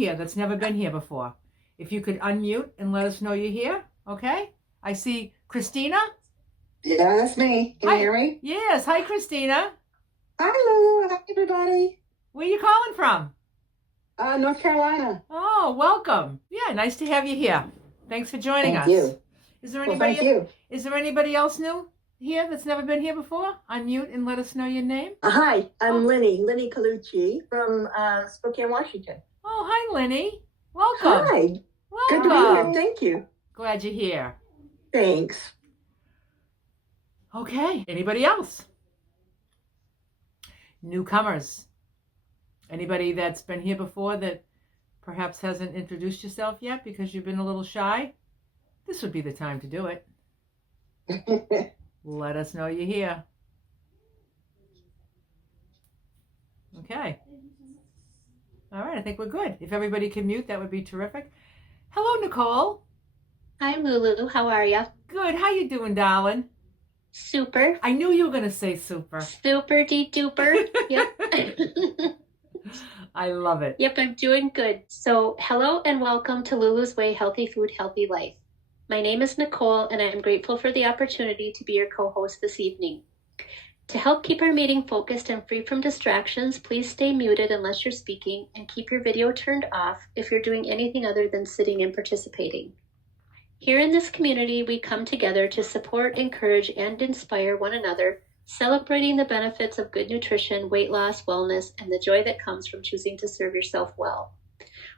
here that's never been here before. If you could unmute and let us know you're here, okay? I see Christina. Yeah, that's me. Can you hear me? Yes. Hi, Christina. Hi, Lulu. Hi, everybody. Where are you calling from? North Carolina. Oh, welcome. Yeah, nice to have you here. Thanks for joining us. Thank you. Is there Well, anybody? thank you. Is there anybody else new here that's never been here before? Unmute and let us know your name. Hi, I'm Lenny Colucci from Spokane, Washington. Oh, hi, Lenny. Welcome. Hi. Welcome. Good to be here. Thank you. Glad you're here. Thanks. Okay. Anybody else? Newcomers. Anybody that's been here before that perhaps hasn't introduced yourself yet because you've been a little shy? This would be the time to do it. Let us know you're here. Okay. All right, I think we're good. If everybody can mute, that would be terrific. Hello, Nicole. Hi, Lulu. How are you? Good. How you doing, darling? Super. I knew you were going to say super. Super de-duper. Yep. I love it. Yep, I'm doing good. So, hello and welcome to Lulu's Way Healthy Food, Healthy Life. My name is Nicole, and I'm grateful for the opportunity to be your co-host this evening. To help keep our meeting focused and free from distractions, please stay muted unless you're speaking and keep your video turned off if you're doing anything other than sitting and participating. Here in this community, we come together to support, encourage, and inspire one another, celebrating the benefits of good nutrition, weight loss, wellness, and the joy that comes from choosing to serve yourself well.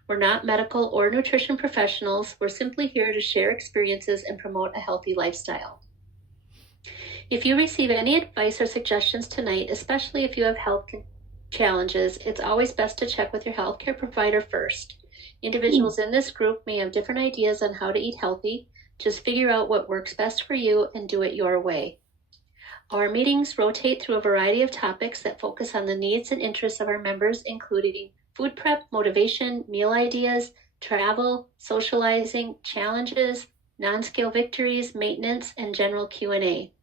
We're not medical or nutrition professionals. We're simply here to share experiences and promote a healthy lifestyle. If you receive any advice or suggestions tonight, especially if you have health challenges, it's always best to check with your healthcare provider first. Individuals in this group may have different ideas on how to eat healthy. Just figure out what works best for you and do it your way. Our meetings rotate through a variety of topics that focus on the needs and interests of our members, including food prep, motivation, meal ideas, travel, socializing, challenges, non-scale victories, maintenance, and general Q&A.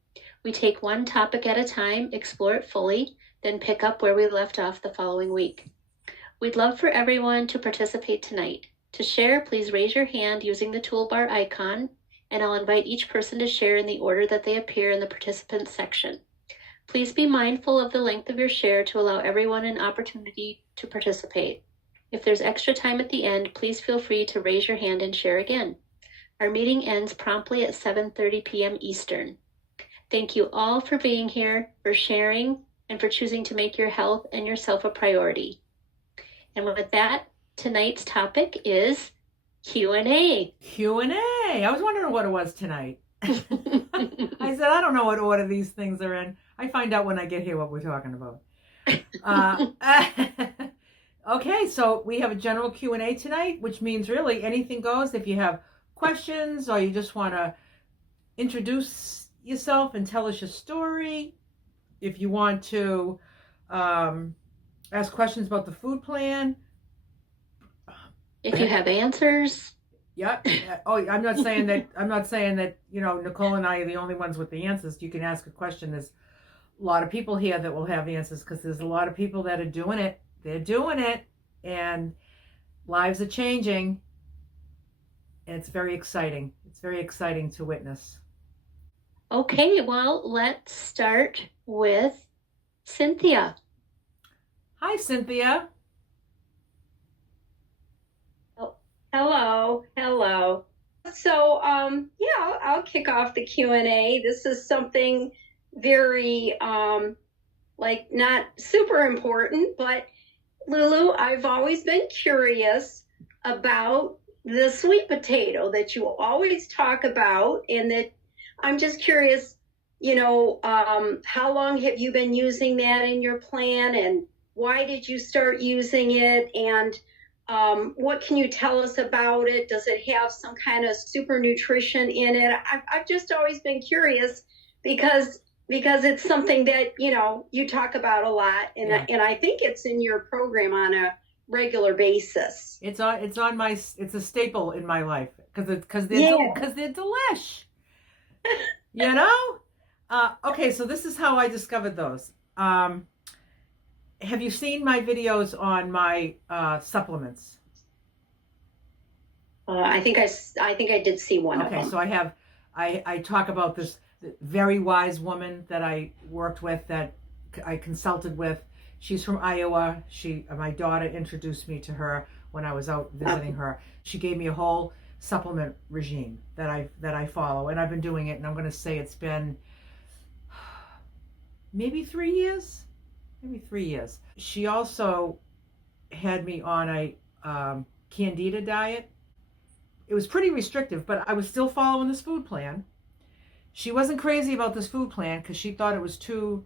We take one topic at a time, explore it fully, then pick up where we left off the following week. We'd love for everyone to participate tonight. To share, please raise your hand using the toolbar icon, and I'll invite each person to share in the order that they appear in the participants section. Please be mindful of the length of your share to allow everyone an opportunity to participate. If there's extra time at the end, please feel free to raise your hand and share again. Our meeting ends promptly at 7:30 p.m. Eastern. Thank you all for being here, for sharing, and for choosing to make your health and yourself a priority. And with that, tonight's topic is Q&A. Q&A. I was wondering what it was tonight. I said, I don't know what order these things are in. I find out when I get here what we're talking about. Okay, so we have a general Q&A tonight, which means really anything goes. If you have questions or you just want to introduce yourself and tell us your story, if you want to ask questions about the food plan. If you have answers. Yeah. Oh, I'm not saying that, you know, Nicole and I are the only ones with the answers. You can ask a question. There's a lot of people here that will have answers because there's a lot of people that are doing it. They're doing it and lives are changing. And it's very exciting. It's very exciting to witness. Okay, well, let's start with Cynthia. Hi, Cynthia. Hello. So, I'll kick off the Q&A. This is something very, not super important, but Lulu, I've always been curious about the sweet potato that you always talk about, and that I'm just curious, how long have you been using that in your plan, and why did you start using it, and what can you tell us about it? Does it have some kind of super nutrition in it? I've just always been curious because it's something that, you talk about a lot, and I think it's in your program on a regular basis. It's a staple in my life because they're delish. You know? Okay, so this is how I discovered those. Have you seen my videos on my supplements? I think I did see one of Okay, them. so I talk about this very wise woman that I worked with, that I consulted with. She's from Iowa. My daughter introduced me to her when I was out visiting her. She gave me a whole supplement regime that I follow, and I've been doing it, and I'm going to say it's been maybe 3 years. She also had me on a candida diet. It was pretty restrictive, but I was still following this food plan. She wasn't crazy about this food plan because she thought it was too,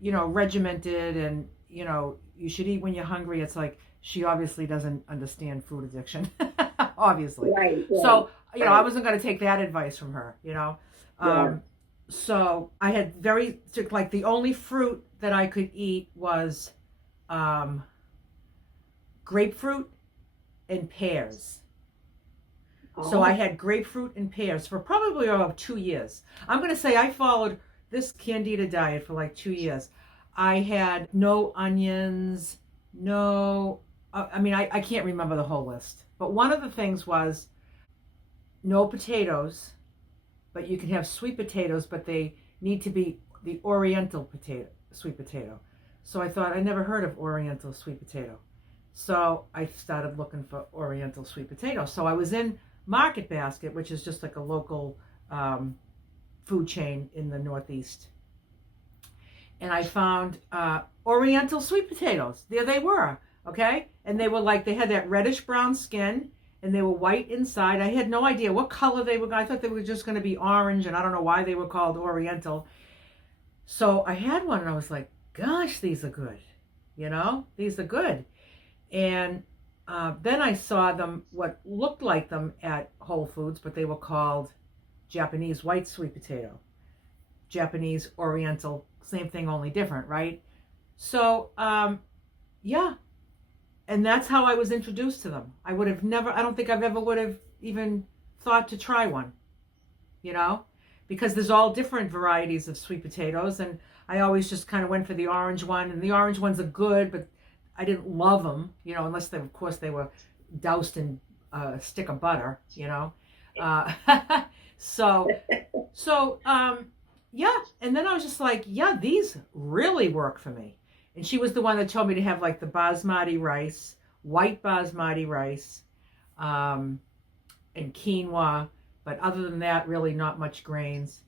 regimented, and, you should eat when you're hungry. It's like, she obviously doesn't understand food addiction, obviously. Right. So, I wasn't going to take that advice from her, So I had very strict, like the only fruit that I could eat was grapefruit and pears. So I had grapefruit and pears for probably about 2 years. I'm going to say I followed this candida diet for like 2 years. I had no onions, I can't remember the whole list. But one of the things was no potatoes, but you can have sweet potatoes, but they need to be the Oriental sweet potato. So I thought, I never heard of Oriental sweet potato. So I started looking for Oriental sweet potato. So I was in Market Basket, which is just like a local food chain in the Northeast. And I found Oriental sweet potatoes. There they were, okay? And they were like, they had that reddish brown skin, and they were white inside. I had no idea what color they were. I thought they were just going to be orange, and I don't know why they were called Oriental. So I had one, and I was like, gosh, these are good. These are good. And then I saw them, what looked like them at Whole Foods, but they were called Japanese white sweet potato. Japanese Oriental, same thing, only different, right? So, yeah. And that's how I was introduced to them. I don't think I've ever would have even thought to try one, because there's all different varieties of sweet potatoes. And I always just kind of went for the orange one, and the orange ones are good, but I didn't love them, unless of course they were doused in a stick of butter, yeah. And then I was just like, yeah, these really work for me. And she was the one that told me to have like the basmati rice, white basmati rice, and quinoa. But other than that, really not much grains.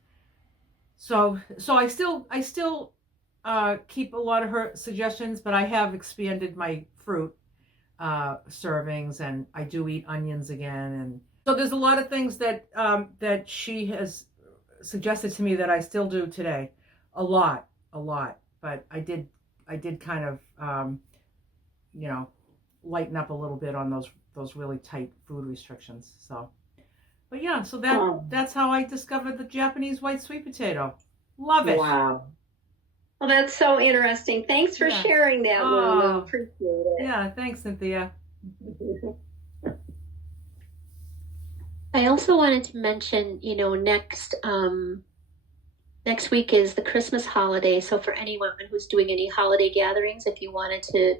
So I still keep a lot of her suggestions, but I have expanded my fruit servings, and I do eat onions again. And so there's a lot of things that she has suggested to me that I still do today. A lot. But I did kind of, lighten up a little bit on those really tight food restrictions. So, but yeah, so that's how I discovered the Japanese white sweet potato. Love it. Wow. Well, that's so interesting. Thanks for sharing that, Lulu. Appreciate it. Yeah, thanks, Cynthia. I also wanted to mention, next week is the Christmas holiday. So for anyone who's doing any holiday gatherings, if you wanted to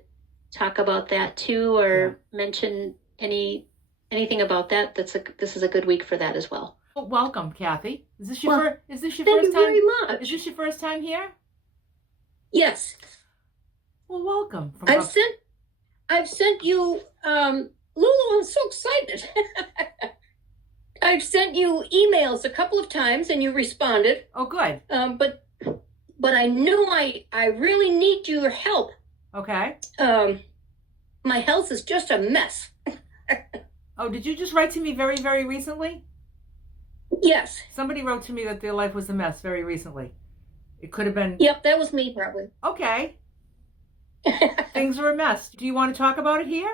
talk about that too, or mention anything about that, this is a good week for that as well. Well, welcome, Kathy. Is this your first time? Thank you very much. Is this your first time here? Yes. Well, welcome. I've sent you, Lulu, I'm so excited. I've sent you emails a couple of times and you responded. Oh, good. But I knew I really need your help. Okay. My health is just a mess. Oh, did you just write to me very, very recently? Yes. Somebody wrote to me that their life was a mess very recently. It could have been. Yep, that was me probably. Okay. Things are a mess. Do you want to talk about it here?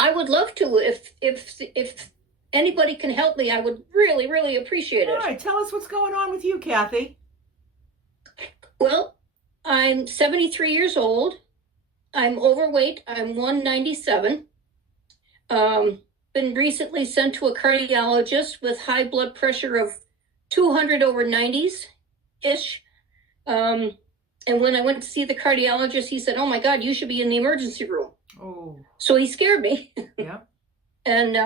I would love to. If anybody can help me, I would really, really appreciate it. All right, tell us what's going on with you, Kathy. Well, I'm 73 years old. I'm overweight. I'm 197. Been recently sent to a cardiologist with high blood pressure of 200 over 90s-ish. And when I went to see the cardiologist, he said, "Oh my God, you should be in the emergency room." Oh. So he scared me. Yeah. And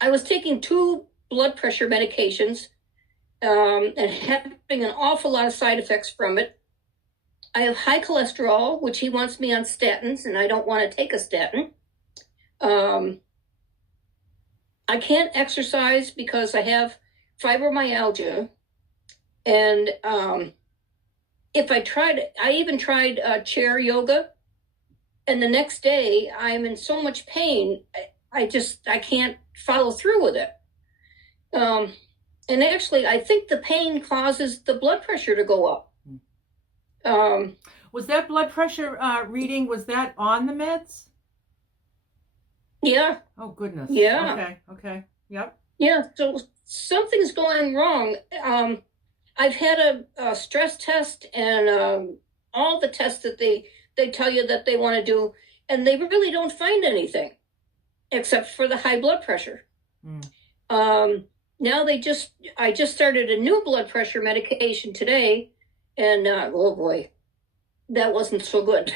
I was taking 2 blood pressure medications and having an awful lot of side effects from it. I have high cholesterol, which he wants me on statins, and I don't want to take a statin. I can't exercise because I have fibromyalgia. And I even tried chair yoga. And the next day I'm in so much pain, I can't follow through with it. And actually, I think the pain causes the blood pressure to go up. Was that blood pressure reading, was that on the meds? Yeah. Oh, goodness. Yeah. Okay. Yep. Yeah. So something's going wrong. I've had a stress test and all the tests that they tell you that they want to do, and they really don't find anything except for the high blood pressure. Now I just started a new blood pressure medication today, and oh boy, that wasn't so good.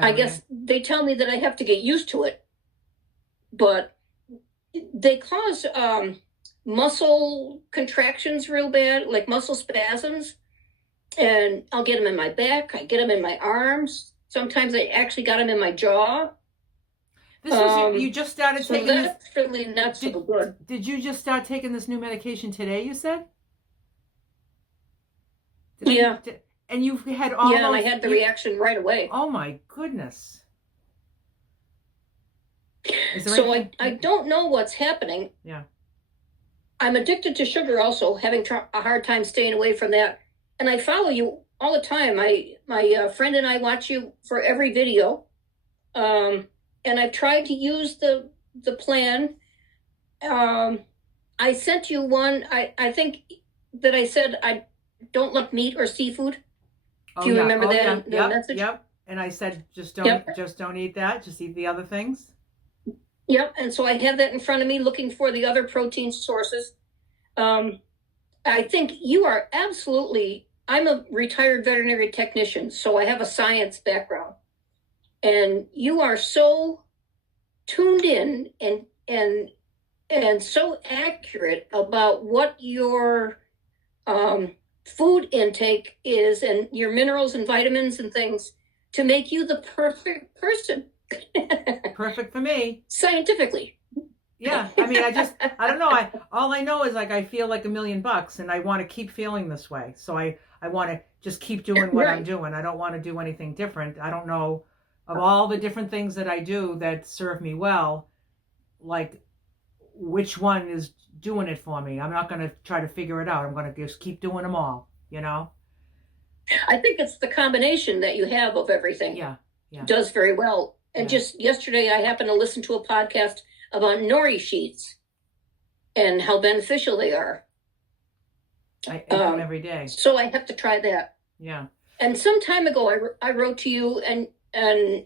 I guess they tell me that I have to get used to it, but they cause muscle contractions real bad, like muscle spasms, and I'll get them in my back. I get them in my arms. Sometimes I actually got them in my jaw. This was you just started So taking that's this. really not so good. Did you just start taking this new medication today? You said. Yeah. And you've had all. Yeah, and I had the reaction right away. Oh my goodness. So I don't know what's happening. Yeah. I'm addicted to sugar also, having a hard time staying away from that. And I follow you all the time. My friend and I watch you for every video. And I've tried to use the plan. I sent you one. I think that I said I don't like meat or seafood. Do you remember that? Yep, message? Yep. And I said, just don't eat that. Just eat the other things. Yep. And so I have that in front of me, looking for the other protein sources. I think you are absolutely. I'm a retired veterinary technician, so I have a science background, and you are so tuned in and so accurate about what your food intake is and your minerals and vitamins and things to make you the perfect person. Perfect for me. Scientifically. Yeah. I mean, I don't know. All I know is like, I feel like $1,000,000 and I want to keep feeling this way. So I want to just keep doing what I'm doing. I don't want to do anything different. I don't know of all the different things that I do that serve me well, like which one is doing it for me. I'm not going to try to figure it out. I'm going to just keep doing them all, you know? I think it's the combination that you have of everything. Yeah. Does very well. And just yesterday, I happened to listen to a podcast about nori sheets and how beneficial they are. I eat them every day. So I have to try that. Yeah. And some time ago, I wrote to you and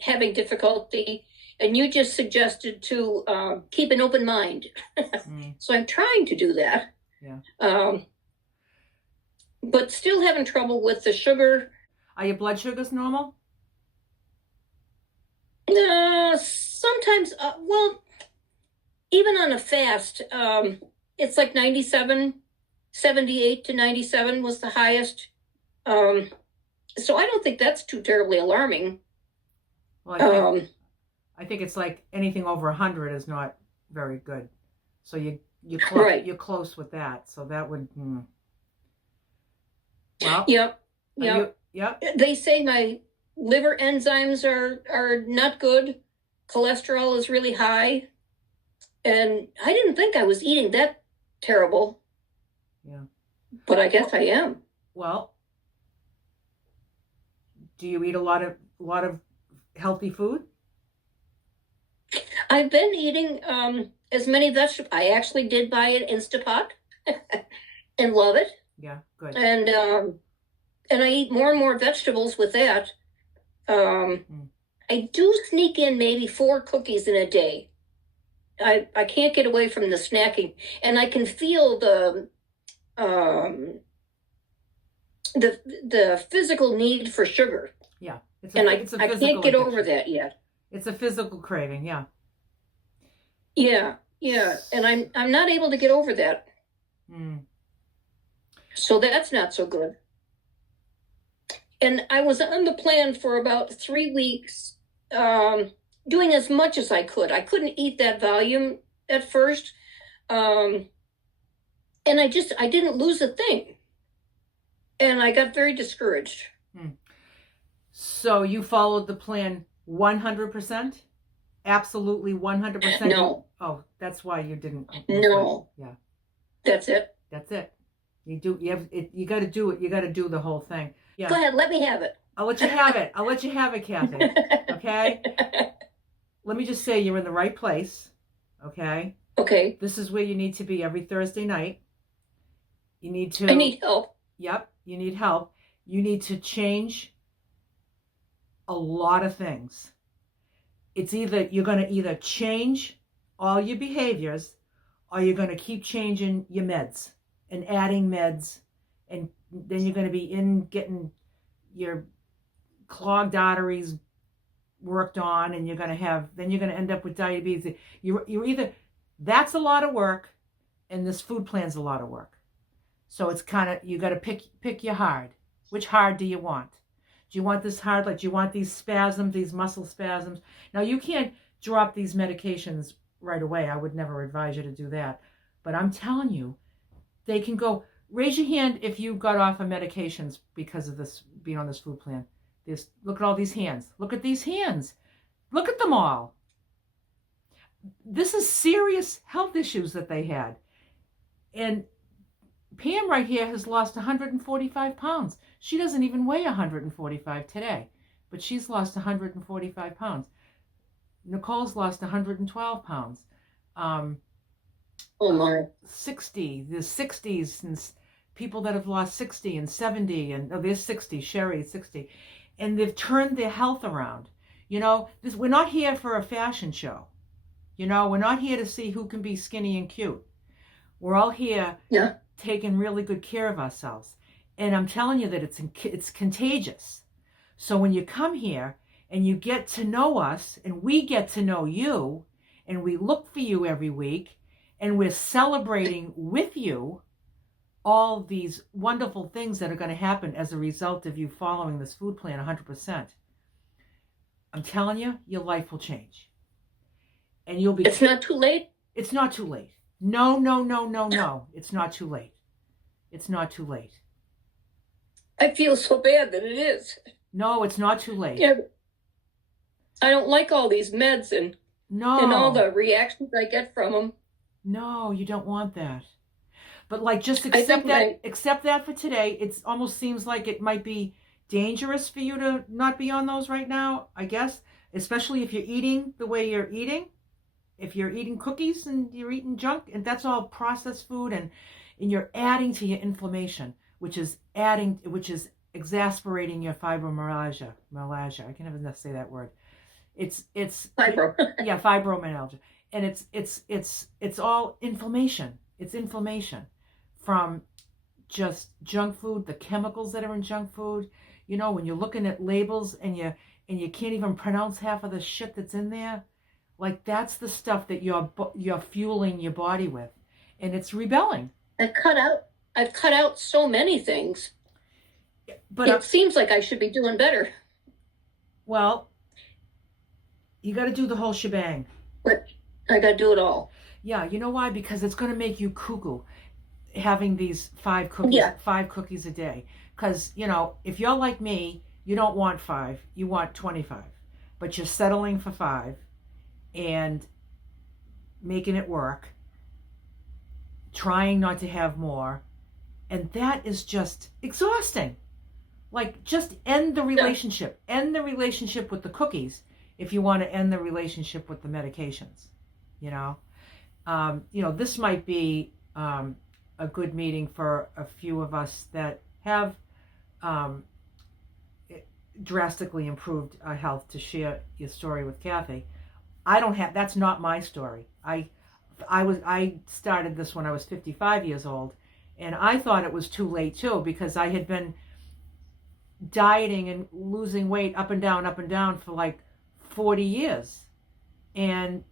having difficulty, and you just suggested to keep an open mind. So I'm trying to do that. Yeah. But still having trouble with the sugar. Are your blood sugars normal? Sometimes, well, even on a fast, it's like 97, 78 to 97 was the highest. So I don't think that's too terribly alarming. Well, I think it's like anything over 100 is not very good. So you're close with that. So that would. Well. Yep. Yep. They say my liver enzymes are not good. Cholesterol is really high. And I didn't think I was eating that terrible. Yeah. But I guess I am. Well, do you eat a lot of healthy food? I've been eating as many vegetables. I actually did buy an Instapot and love it. Yeah, good. And I eat more and more vegetables with that. I do sneak in maybe 4 cookies in a day. I can't get away from the snacking, and I can feel the physical need for sugar. Yeah, I can't get over that yet. It's a physical craving, yeah. Yeah, and I'm not able to get over that. So that's not so good. And I was on the plan for about 3 weeks, doing as much as I could. I couldn't eat that volume at first. And I didn't lose a thing. And I got very discouraged. So you followed the plan 100%? Absolutely 100%? No. Oh, that's why you didn't. No. Yeah. That's it. That's it. You got to do it. You got to do the whole thing. Yeah. Go ahead, let me have it. I'll let you have it. I'll let you have it, Kathy. Okay? Let me just say you're in the right place. Okay? Okay. This is where you need to be every Thursday night. You need to... I need help. Yep, you need help. You need to change a lot of things. You're going to either change all your behaviors, or you're going to keep changing your meds and adding meds, and then you're going to be getting your clogged arteries worked on, and you're going to end up with diabetes. You're either, that's a lot of work, and this food plan's a lot of work. So it's kind of, you got to pick your hard. Which hard do you want? Do you want this hard? Like, do you want these spasms, these muscle spasms? Now, you can't drop these medications right away. I would never advise you to do that. But I'm telling you, they can go. Raise your hand if you got off of medications because of this, being on this food plan. Look at all these hands. Look at these hands. Look at them all. This is serious health issues that they had. And Pam right here has lost 145 pounds. She doesn't even weigh 145 today, but she's lost 145 pounds. Nicole's lost 112 pounds. Oh my. 60, the 60s, and people that have lost 60 and 70, and there's 60, Sherry 60, and they've turned their health around. You know, we're not here for a fashion show. You know, we're not here to see who can be skinny and cute. We're all here taking really good care of ourselves. And I'm telling you that it's contagious. So when you come here and you get to know us, and we get to know you, and we look for you every week, and we're celebrating with you all these wonderful things that are going to happen as a result of you following this food plan 100%. I'm telling you, your life will change. And you'll be... It's not too late? It's not too late. No. It's not too late. It's not too late. I feel so bad that it is. No, it's not too late. Yeah. I don't like all these meds and all the reactions I get from them. No, you don't want that. But like, just accept that for today. It almost seems like it might be dangerous for you to not be on those right now, I guess, especially if you're eating the way you're eating. If you're eating cookies and you're eating junk, and that's all processed food, and you're adding to your inflammation, which is exasperating your fibromyalgia. I can never say that word. It's fibro. Yeah, fibromyalgia. And it's all inflammation. It's inflammation from just junk food, the chemicals that are in junk food. You know, when you're looking at labels and you can't even pronounce half of the shit that's in there, like, that's the stuff that you're fueling your body with, and it's rebelling. I've cut out so many things. But it seems like I should be doing better. Well, you got to do the whole shebang. But I got to do it all. Yeah, you know why? Because it's going to make you cuckoo having these 5 cookies a day. Because, you know, if you're like me, you don't want 5, you want 25. But you're settling for 5 and making it work, trying not to have more. And that is just exhausting. Like, just end the relationship. Yeah. End the relationship with the cookies if you want to end the relationship with the medications. You know, this might be a good meeting for a few of us that have drastically improved our health to share your story with Kathy. That's not my story. I started this when I was 55 years old, and I thought it was too late too, because I had been dieting and losing weight up and down for like 40 years. And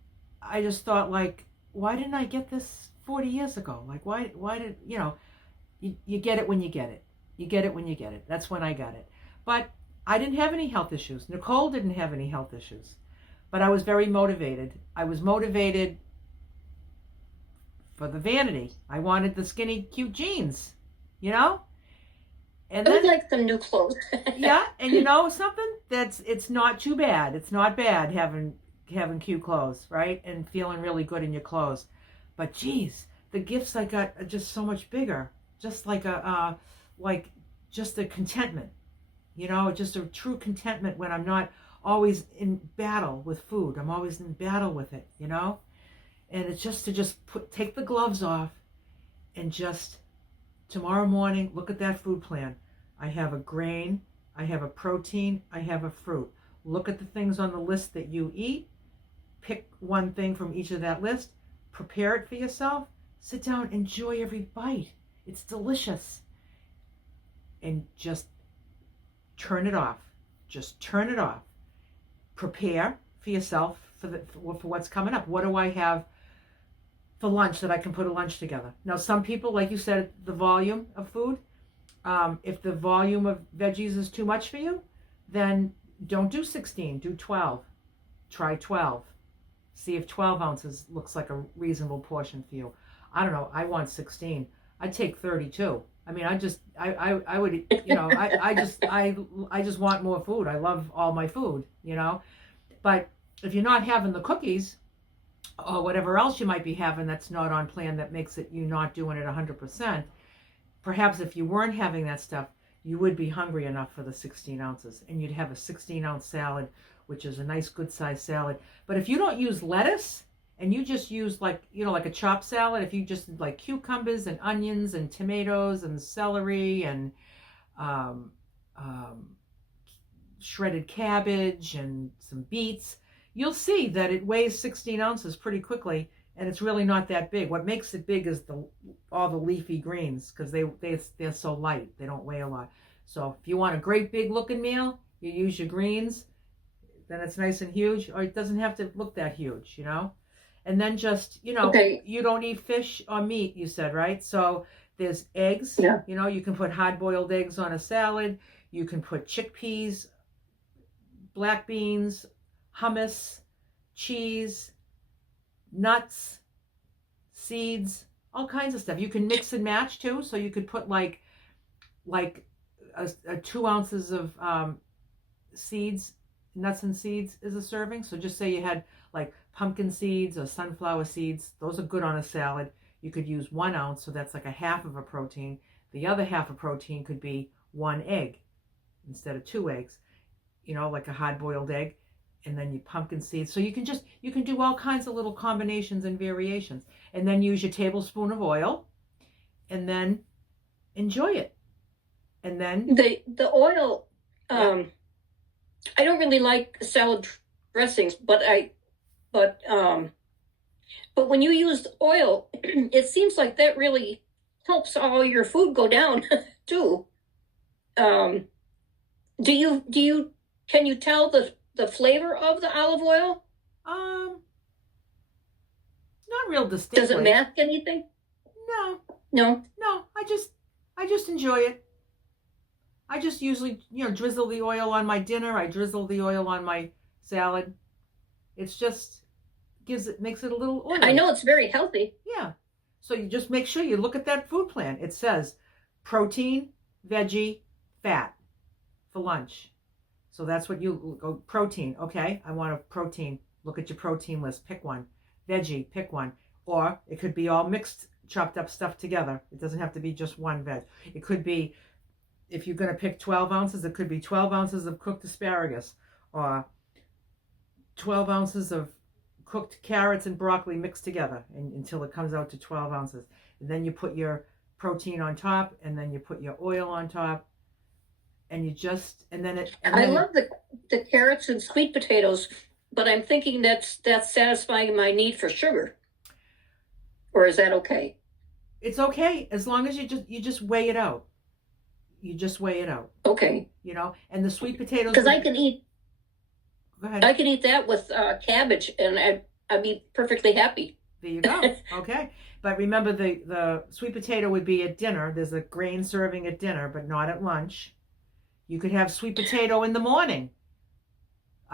I just thought, like, why didn't I get this 40 years ago? Like, why did, you get it when you get it. You get it when you get it. That's when I got it. But I didn't have any health issues. Nicole didn't have any health issues. But I was very motivated. I was motivated for the vanity. I wanted the skinny, cute jeans, you know? And I would then, like some new clothes. yeah, and you know something? It's not too bad. It's not bad having cute clothes, right? And feeling really good in your clothes. But geez, the gifts I got are just so much bigger. Just like just a contentment, just a true contentment when I'm not always in battle with food. I'm always in battle with it, And it's just to take the gloves off and just tomorrow morning, look at that food plan. I have a grain, I have a protein, I have a fruit. Look at the things on the list that you eat. Pick one thing from each of that list. Prepare it for yourself. Sit down, enjoy every bite. It's delicious. And just turn it off. Just turn it off. Prepare for yourself for what's coming up. What do I have for lunch that I can put a lunch together? Now, some people, like you said, the volume of food, if the volume of veggies is too much for you, then don't do 16, do 12. Try 12. See if 12 ounces looks like a reasonable portion for you. I don't know, I want 16. I'd take 32. I mean, I would, I just want more food. I love all my food, But if you're not having the cookies, or whatever else you might be having that's not on plan that makes it you not doing it 100%, perhaps if you weren't having that stuff, you would be hungry enough for the 16 ounces. And you'd have a 16-ounce salad, which is a nice good-sized salad. But if you don't use lettuce, and you just use like a chopped salad, if you just like cucumbers and onions and tomatoes and celery and shredded cabbage and some beets, you'll see that it weighs 16 ounces pretty quickly, and it's really not that big. What makes it big is all the leafy greens, because they're so light. They don't weigh a lot. So if you want a great big looking meal, you use your greens, then it's nice and huge, or it doesn't have to look that huge, And then just, Okay. You don't eat fish or meat, you said, right? So there's eggs. Yeah. You can put hard-boiled eggs on a salad. You can put chickpeas, black beans, hummus, cheese, nuts, seeds, all kinds of stuff. You can mix and match too. So you could put like 2 ounces of seeds, nuts and seeds is a serving. So just say you had like pumpkin seeds or sunflower seeds. Those are good on a salad. You could use 1 ounce, so that's like a half of a protein. The other half of protein could be 1 egg instead of 2 eggs, like a hard-boiled egg, and then your pumpkin seeds. So you can do all kinds of little combinations and variations, and then use your tablespoon of oil, and then enjoy it. And then The oil, I don't really like salad dressings, but when you use oil, it seems like that really helps all your food go down too. Can you tell the flavor of the olive oil? Not real distinctly. Does it mask anything? No. I just enjoy it. I just usually, drizzle the oil on my dinner. I drizzle the oil on my salad. It's just makes it a little oily. I know it's very healthy. Yeah. So you just make sure you look at that food plan. It says protein, veggie, fat for lunch. So that's what you go, protein. Okay, I want a protein. Look at your protein list. Pick one. Veggie, pick one. Or it could be all mixed, chopped up stuff together. It doesn't have to be just one veg. It could be, if you're going to pick 12 ounces, it could be 12 ounces of cooked asparagus, or 12 ounces of cooked carrots and broccoli mixed together until it comes out to 12 ounces. And then you put your protein on top, and then you put your oil on top, and you just, and then it. And I then love the carrots and sweet potatoes, but I'm thinking that's satisfying my need for sugar. Or is that okay? It's okay as long as you just weigh it out. You just weigh it out. Okay. And the sweet potatoes. Because I can eat. Go ahead. I can eat that with cabbage, and I'd be perfectly happy. There you go. Okay. But remember, the sweet potato would be at dinner. There's a grain serving at dinner, but not at lunch. You could have sweet potato in the morning.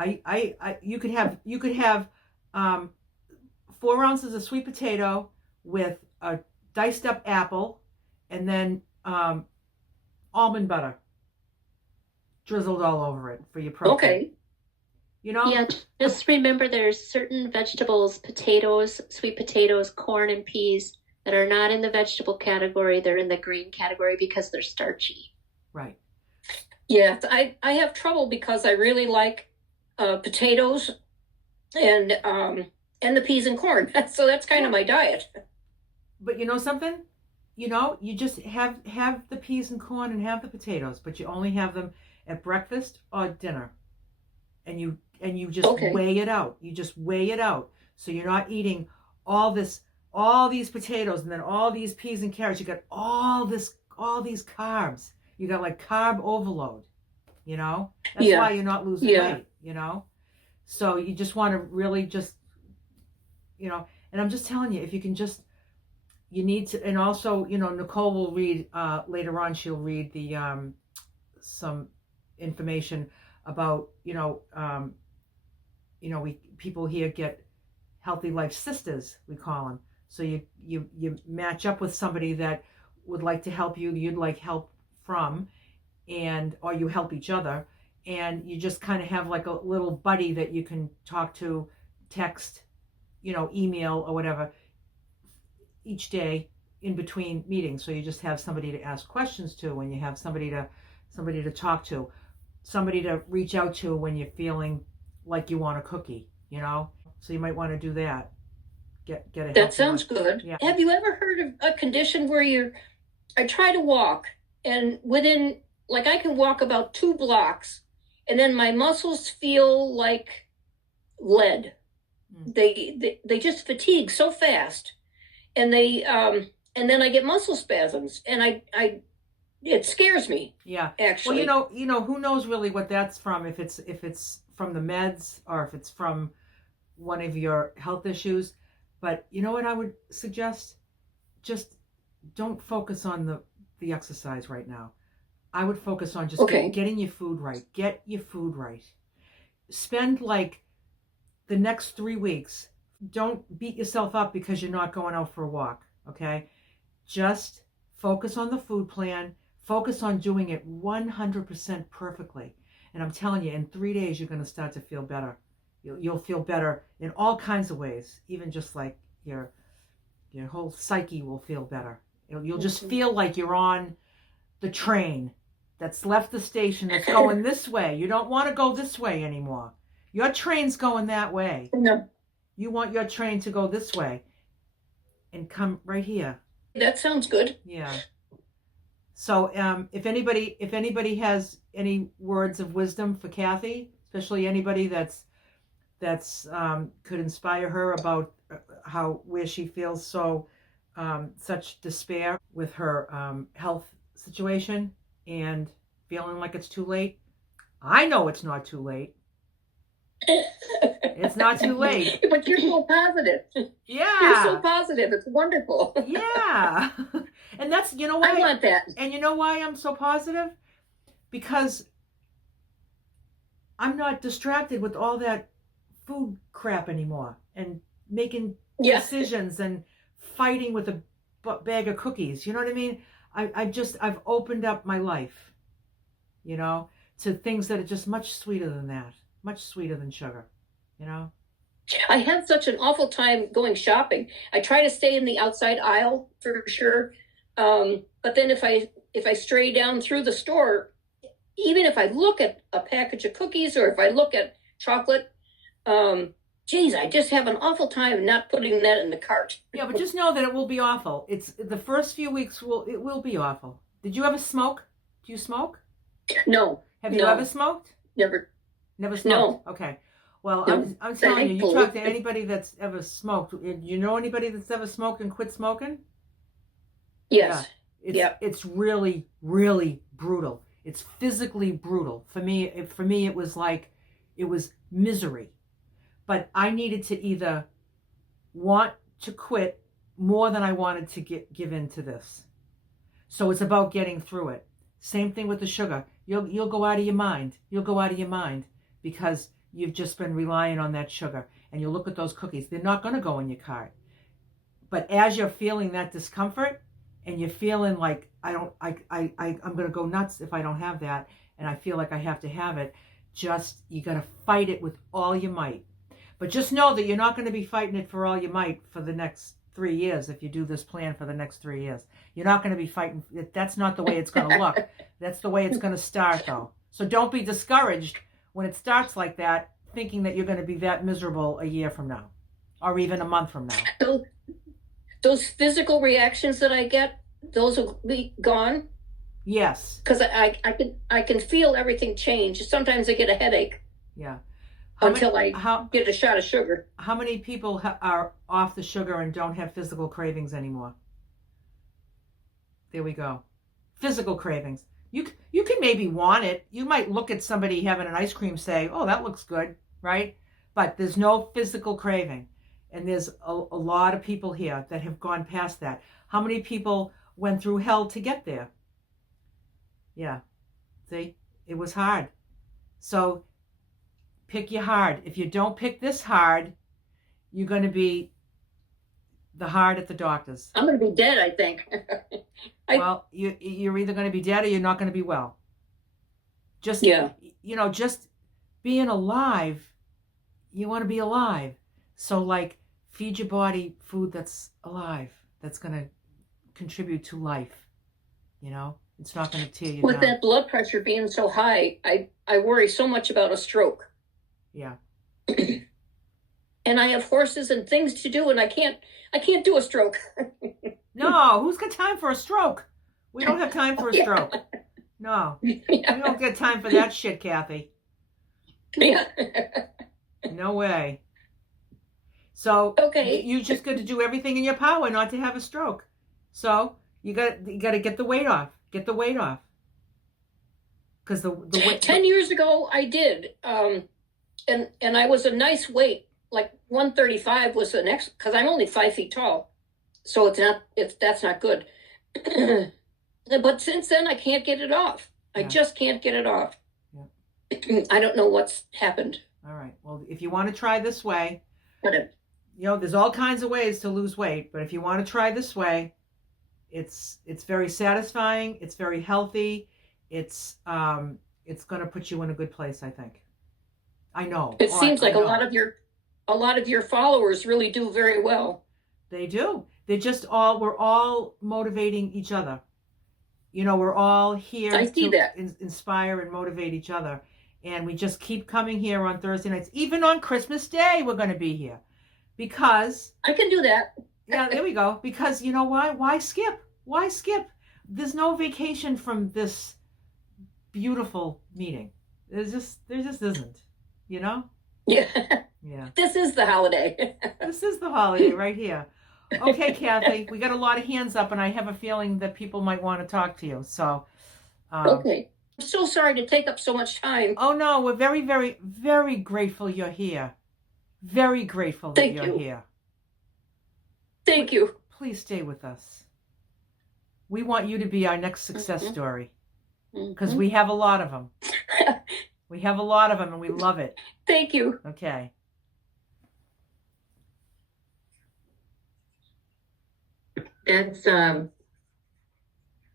You could have 4 ounces of sweet potato with a diced up apple, and then almond butter drizzled all over it for your protein. Okay. You know? Yeah, just remember there's certain vegetables, potatoes, sweet potatoes, corn, and peas that are not in the vegetable category. They're in the green category because they're starchy. Right. Yeah, I have trouble because I really like potatoes and the peas and corn. So that's kind of my diet. But you know something? You know, you just have the peas and corn and have the potatoes, but you only have them at breakfast or dinner. And you just weigh it out. You just weigh it out. So you're not eating all these potatoes and then all these peas and carrots. You got all these carbs. You got like carb overload, you know? That's why you're not losing weight, you know? So you just want to really just, you know, and I'm just telling you, if you can just, you need to, and also, you know, Nicole will read, later on, she'll read the, some information about, people here get Healthy Life Sisters, we call them. So you match up with somebody that would like to help you, you'd like help from, or you help each other, and you just kind of have like a little buddy that you can talk to, text, email or whatever each day in between meetings. So you just have somebody to ask questions to, and you have somebody to talk to, somebody to reach out to when you're feeling like you want a cookie, So you might want to do that. Get a That sounds good. Yeah. Have you ever heard of a condition where I try to walk, and within, like, I can walk about 2 blocks, and then my muscles feel like lead. They just fatigue so fast, and and then I get muscle spasms, and it scares me. Yeah. Actually. Well, who knows really what that's from, if it's from the meds or if it's from one of your health issues. But you know what I would suggest? Just don't focus on the exercise right now. I would focus on just getting your food right. Get your food right. Spend like the next 3 weeks. Don't beat yourself up because you're not going out for a walk, okay? Just focus on the food plan. Focus on doing it 100% perfectly. And I'm telling you, in 3 days, you're going to start to feel better. You'll feel better in all kinds of ways. Even just like your whole psyche will feel better. You'll just feel like you're on the train that's left the station, that's going this way. You don't want to go this way anymore. Your train's going that way. No. You want your train to go this way and come right here. That sounds good. Yeah. So if anybody has any words of wisdom for Kathy, especially anybody that's could inspire her about where she feels such despair with her health situation and feeling like it's too late. I know it's not too late. It's not too late. But you're so positive. Yeah. You're so positive. It's wonderful. Yeah. And that's, why I want that. And you know why I'm so positive? Because I'm not distracted with all that food crap anymore and making decisions and fighting with a bag of cookies. You know what I mean? I've opened up my life, to things that are just much sweeter than that, much sweeter than sugar, I have such an awful time going shopping. I try to stay in the outside aisle for sure. But then if I stray down through the store, even if I look at a package of cookies or if I look at chocolate, I just have an awful time not putting that in the cart. Yeah, but just know that it will be awful. It's the first few weeks it will be awful. Did you ever smoke? Do you smoke? No. Have you ever smoked? Never. Never smoked? No. Okay. Well, No. I'm telling you, talk to anybody that's ever smoked. You know anybody that's ever smoked and quit smoking? Yes. Yeah. It's really, really brutal. It's physically brutal. For me, it was like, it was misery. But I needed to either want to quit more than I wanted to give in to this. So it's about getting through it. Same thing with the sugar. You'll go out of your mind. You'll go out of your mind because you've just been relying on that sugar. And you look at those cookies. They're not going to go in your cart. But as you're feeling that discomfort and you're feeling like I'm going to go nuts if I don't have that, and I feel like I have to have it, you got to fight it with all your might. But just know that you're not going to be fighting it for all your might for the next 3 years if you do this plan for the next 3 years. You're not going to be fighting. That's not the way it's going to look. That's the way it's going to start, though. So don't be discouraged when it starts like that, thinking that you're going to be that miserable a year from now or even a month from now. Those physical reactions that I get, those will be gone? Yes. Because I can feel everything change. Sometimes I get a headache. Yeah. Until I get a shot of sugar. How many people are off the sugar and don't have physical cravings anymore? There we go. Physical cravings. You can maybe want it. You might look at somebody having an ice cream, say, oh, that looks good, right? But there's no physical craving. And there's a lot of people here that have gone past that. How many people went through hell to get there? Yeah. See, it was hard. So pick your hard. If you don't pick this hard, you're going to be the hard at the doctor's. I'm going to be dead, I think. Well, you're either going to be dead or you're not going to be well. Just being alive, you want to be alive. So like feed your body food that's alive, that's going to contribute to life. It's not going to tear you down. With that blood pressure being so high, I worry so much about a stroke. Yeah. And I have horses and things to do, and I can't do a stroke. No, who's got time for a stroke? We don't have time for a stroke. No, we don't get time for that shit, Kathy. Yeah. No way. So okay, you just got to do everything in your power not to have a stroke. So you got to get the weight off. Get the weight off. Because the weight. 10 years ago, I did, and I was a nice weight. Like 135 was the next, because I'm only 5 feet tall, so that's not good. But since then, I can't get it off. Yeah. I just can't get it off. Yeah. I don't know what's happened. All right. Well, if you want to try this way, Okay. There's all kinds of ways to lose weight, but if you want to try this way, it's very satisfying. It's very healthy. It's going to put you in a good place, I think. I know. It seems like a lot of your followers really do very well. They do. We're all motivating each other. We're all here to inspire and motivate each other. And we just keep coming here on Thursday nights. Even on Christmas Day, we're going to be here. Because... I can do that. Yeah, there we go. Because you know why? Why skip? Why skip? There's no vacation from this beautiful meeting. There just isn't. Yeah. Yeah. This is the holiday. This is the holiday right here. Okay, Kathy, we got a lot of hands up, and I have a feeling that people might want to talk to you. So, okay. I'm so sorry to take up so much time. Oh no, we're very, very, very grateful you're here. Very grateful that you're here. Thank you. Please stay with us. We want you to be our next success story, because we have a lot of them. We have a lot of them, and we love it. Thank you. Okay. That's,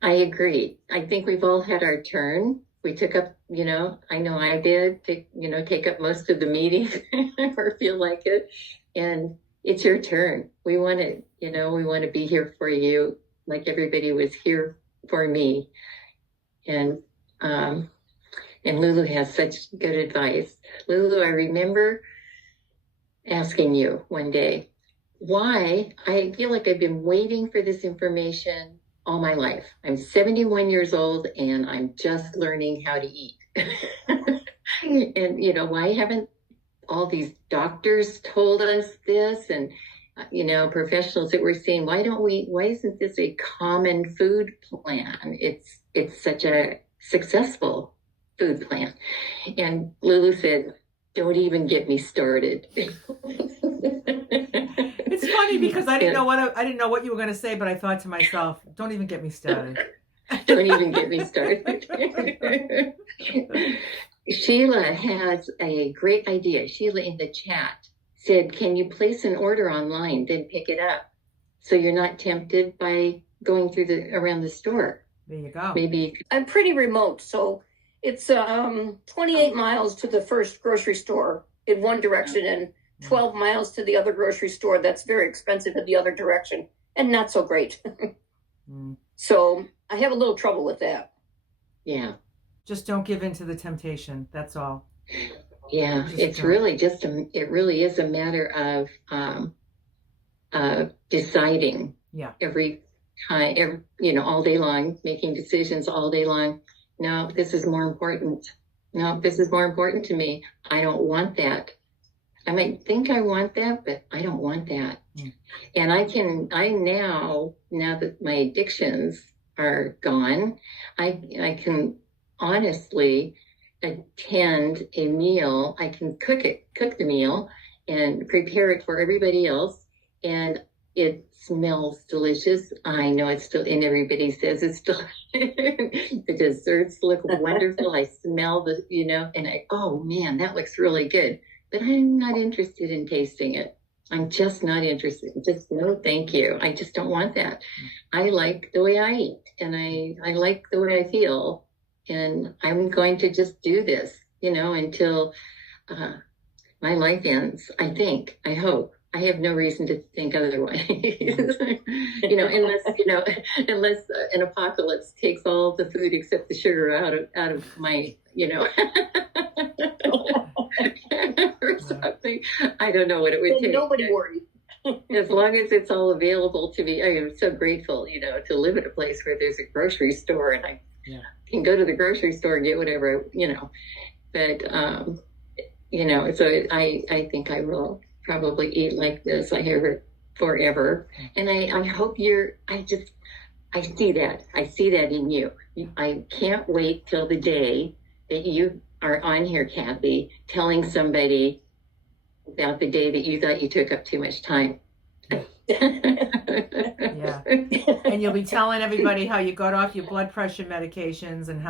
I agree. I think we've all had our turn. We took up, I know I did, take up most of the meeting or feel like it. And it's your turn. We want to be here for you like everybody was here for me. And Lulu has such good advice. Lulu, I remember asking you one day, why I feel like I've been waiting for this information all my life. I'm 71 years old and I'm just learning how to eat. And, why haven't all these doctors told us this? And, professionals that we're seeing, why isn't this a common food plan? It's such a successful food plan. And Lulu said, don't even get me started. It's funny because I didn't know what you were going to say, but I thought to myself, don't even get me started. Don't even get me started. Sheila has a great idea. Sheila in the chat said, can you place an order online, then pick it up? So you're not tempted by going through around the store. There you go. Maybe. I'm pretty remote, so it's 28 miles to the first grocery store in one direction and 12 miles to the other grocery store that's very expensive in the other direction and not so great. So I have a little trouble with that. Yeah. Just don't give in to the temptation. That's all. Yeah, it's really it really is a matter of deciding. Yeah. Every time, all day long, making decisions all day long. No, this is more important. No, this is more important to me. I don't want that. I might think I want that, but I don't want that. And I now that my addictions are gone, I can honestly attend a meal. I can cook the meal and prepare it for everybody else. And it smells delicious. I know it's still, and everybody says it's still, the desserts look wonderful. I smell and oh man, that looks really good. But I'm not interested in tasting it. I'm just not interested. Just no, thank you. I just don't want that. I like the way I eat and I like the way I feel. And I'm going to just do this, until my life ends, I hope. I have no reason to think otherwise. Unless an apocalypse takes all the food except the sugar out of my, or something. I don't know what it would take. Nobody worry. As long as it's all available to me, I am so grateful, to live in a place where there's a grocery store and I can go to the grocery store and get whatever, But, so I think I will probably eat like this. I have it forever. And I hope I see that. I see that in you. I can't wait till the day that you are on here, Kathy, telling somebody about the day that you thought you took up too much time. Yeah. And you'll be telling everybody how you got off your blood pressure medications and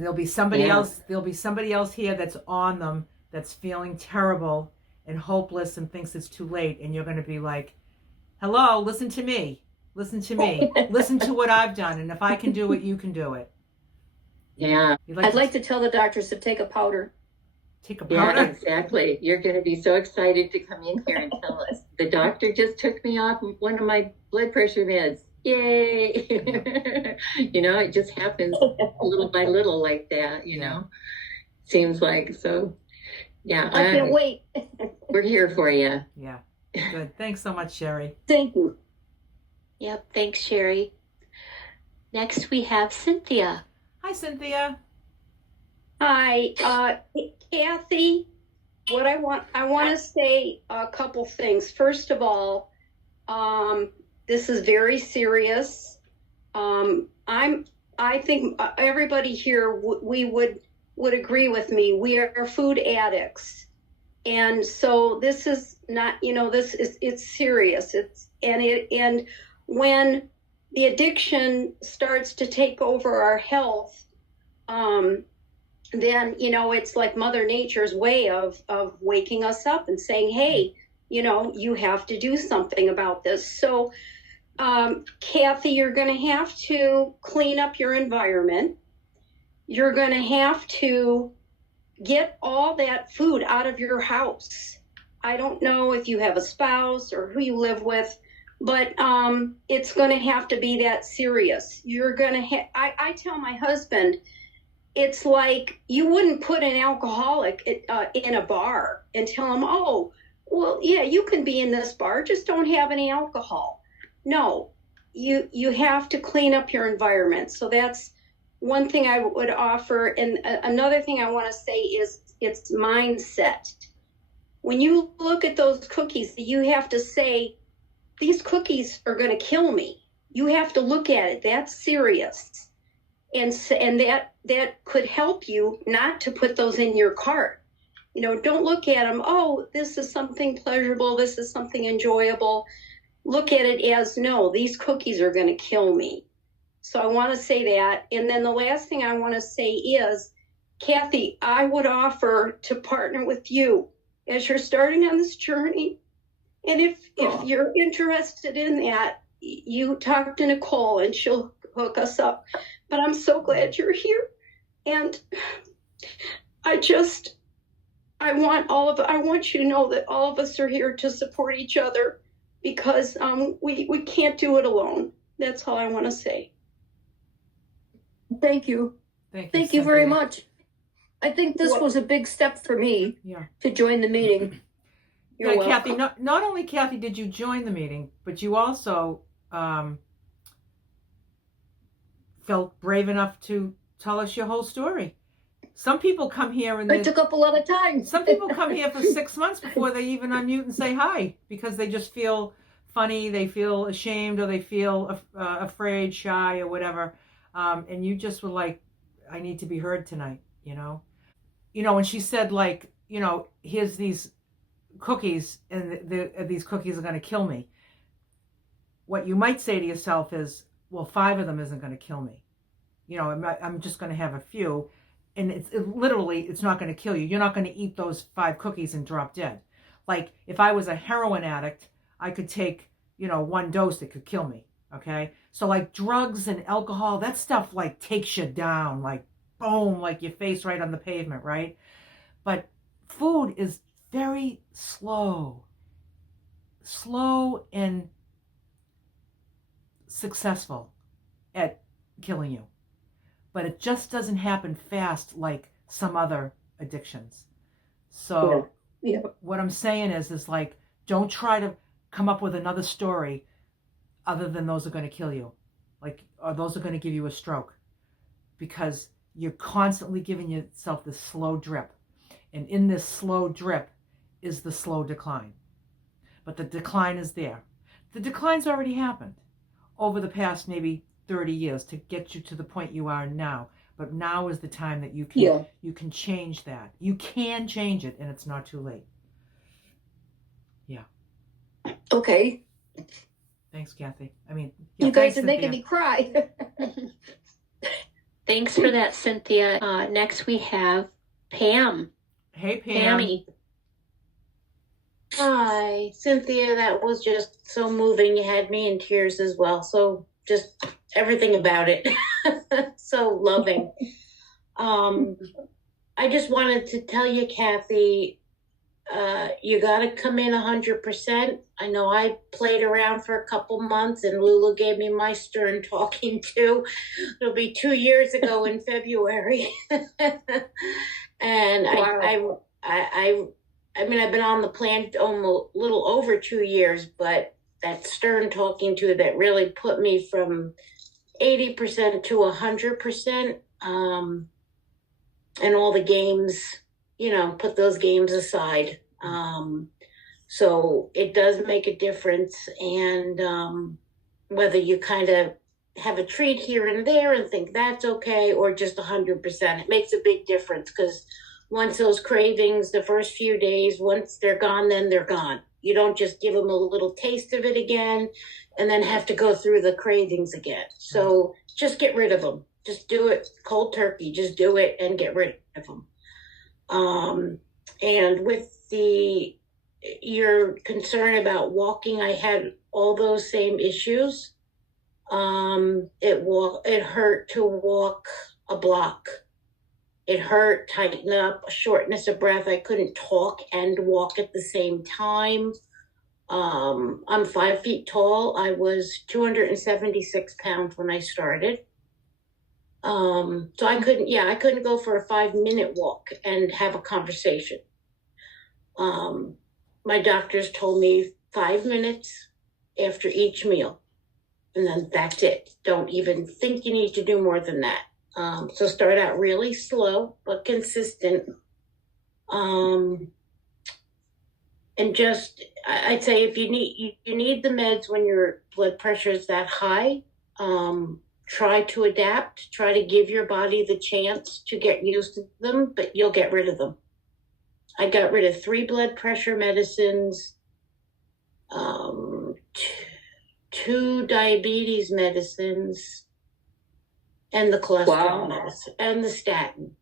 there'll be somebody else here that's on them, that's feeling terrible and hopeless and thinks it's too late. And you're going to be like, hello, listen to me. Listen to what I've done. And if I can do it, you can do it. Yeah. I'd like to tell the doctors to take a powder. Take a powder? Yeah, exactly. You're going to be so excited to come in here and tell us. The doctor just took me off one of my blood pressure meds. Yay. It just happens little by little like that, Seems like. So, yeah. I can't wait. We're here for you. Yeah. Good. Thanks so much, Sherry. Thank you. Yep. Thanks, Sherry. Next, we have Cynthia. Hi, Cynthia. Hi, Kathy. What I want to say a couple things. First of all, this is very serious. I think everybody here would agree with me. We are food addicts, and so this is not. It's serious. And when the addiction starts to take over our health, then, it's like Mother Nature's way of waking us up and saying, hey, you have to do something about this. So, Kathy, you're going to have to clean up your environment. You're going to have to get all that food out of your house. I don't know if you have a spouse or who you live with, but it's going to have to be that serious. You're going to I tell my husband, it's like you wouldn't put an alcoholic in a bar and tell him, oh, well, yeah, you can be in this bar, just don't have any alcohol. No, you have to clean up your environment. So that's one thing I would offer. And another thing I want to say is it's mindset. When you look at those cookies, you have to say, these cookies are going to kill me. You have to look at it. That's serious. And that could help you not to put those in your cart. don't look at them, oh, this is something pleasurable, this is something enjoyable. Look at it as, no, these cookies are going to kill me. So I want to say that. And then the last thing I want to say is, Kathy, I would offer to partner with you as you're starting on this journey. And if you're interested in that, you talk to Nicole and she'll hook us up. But I'm so glad you're here. And I want you to know that all of us are here to support each other, because we can't do it alone. That's all I want to say. Thank you. Thank you very much. I think this was a big step for me to join the meeting. You're welcome. Kathy, not only, Kathy, did you join the meeting, but you also felt brave enough to tell us your whole story. Some people come here and it took up a lot of time. Some people come here for 6 months before they even unmute and say hi, because they just feel funny, they feel ashamed, or they feel afraid, shy, or whatever. And you just were like, I need to be heard tonight, when she said, like, here's these cookies, and these cookies are going to kill me. What you might say to yourself is, well, 5 of them isn't going to kill me. I'm just going to have a few. And it's not going to kill you. You're not going to eat those 5 cookies and drop dead. Like, if I was a heroin addict, I could take, 1 dose that could kill me. Okay. So like drugs and alcohol, that stuff like takes you down, like boom, like your face right on the pavement. Right. But food is very slow and successful at killing you. But it just doesn't happen fast like some other addictions. So what I'm saying is like, don't try to come up with another story other than those are going to kill you. Like, or those are going to give you a stroke. Because you're constantly giving yourself this slow drip. And in this slow drip is the slow decline. But the decline is there. The decline's already happened over the past maybe 30 years to get you to the point you are now. But now is the time that you can change that. You can change it, and it's not too late. Yeah. Okay. Thanks, Kathy. You guys are making me cry. Thanks for that, Cynthia. Next we have Pam. Hey, Pam. Pammy. Hi, Cynthia. That was just so moving. You had me in tears as well. So just everything about it. So loving. I just wanted to tell you, Kathy, you got to come in 100%. I know I played around for a couple months, and Lulu gave me my stern talking to. It'll be 2 years ago in February. And wow. I've been on the plan almost a little over 2 years, but that stern talking to that really put me from 80% to 100%. And all the games, put those games aside. So it does make a difference. And whether you kind of have a treat here and there and think that's okay, or just 100%, it makes a big difference, because once those cravings, the first few days, once they're gone, then they're gone. You don't just give them a little taste of it again and then have to go through the cravings again. So just get rid of them. Just do it cold turkey. Just do it and get rid of them. And with your concern about walking, I had all those same issues. It hurt to walk a block. It hurt, tighten up, shortness of breath. I couldn't talk and walk at the same time. I'm 5 feet tall. I was 276 pounds when I started. So I couldn't go for a 5-minute walk and have a conversation. My doctors told me 5 minutes after each meal, and then that's it. Don't even think you need to do more than that. So start out really slow, but consistent. And just, I'd say if you need the meds when your blood pressure is that high, try to adapt, try to give your body the chance to get used to them, but you'll get rid of them. I got rid of 3 blood pressure medicines, 2 diabetes medicines, and the cholesterol medicine and the statin.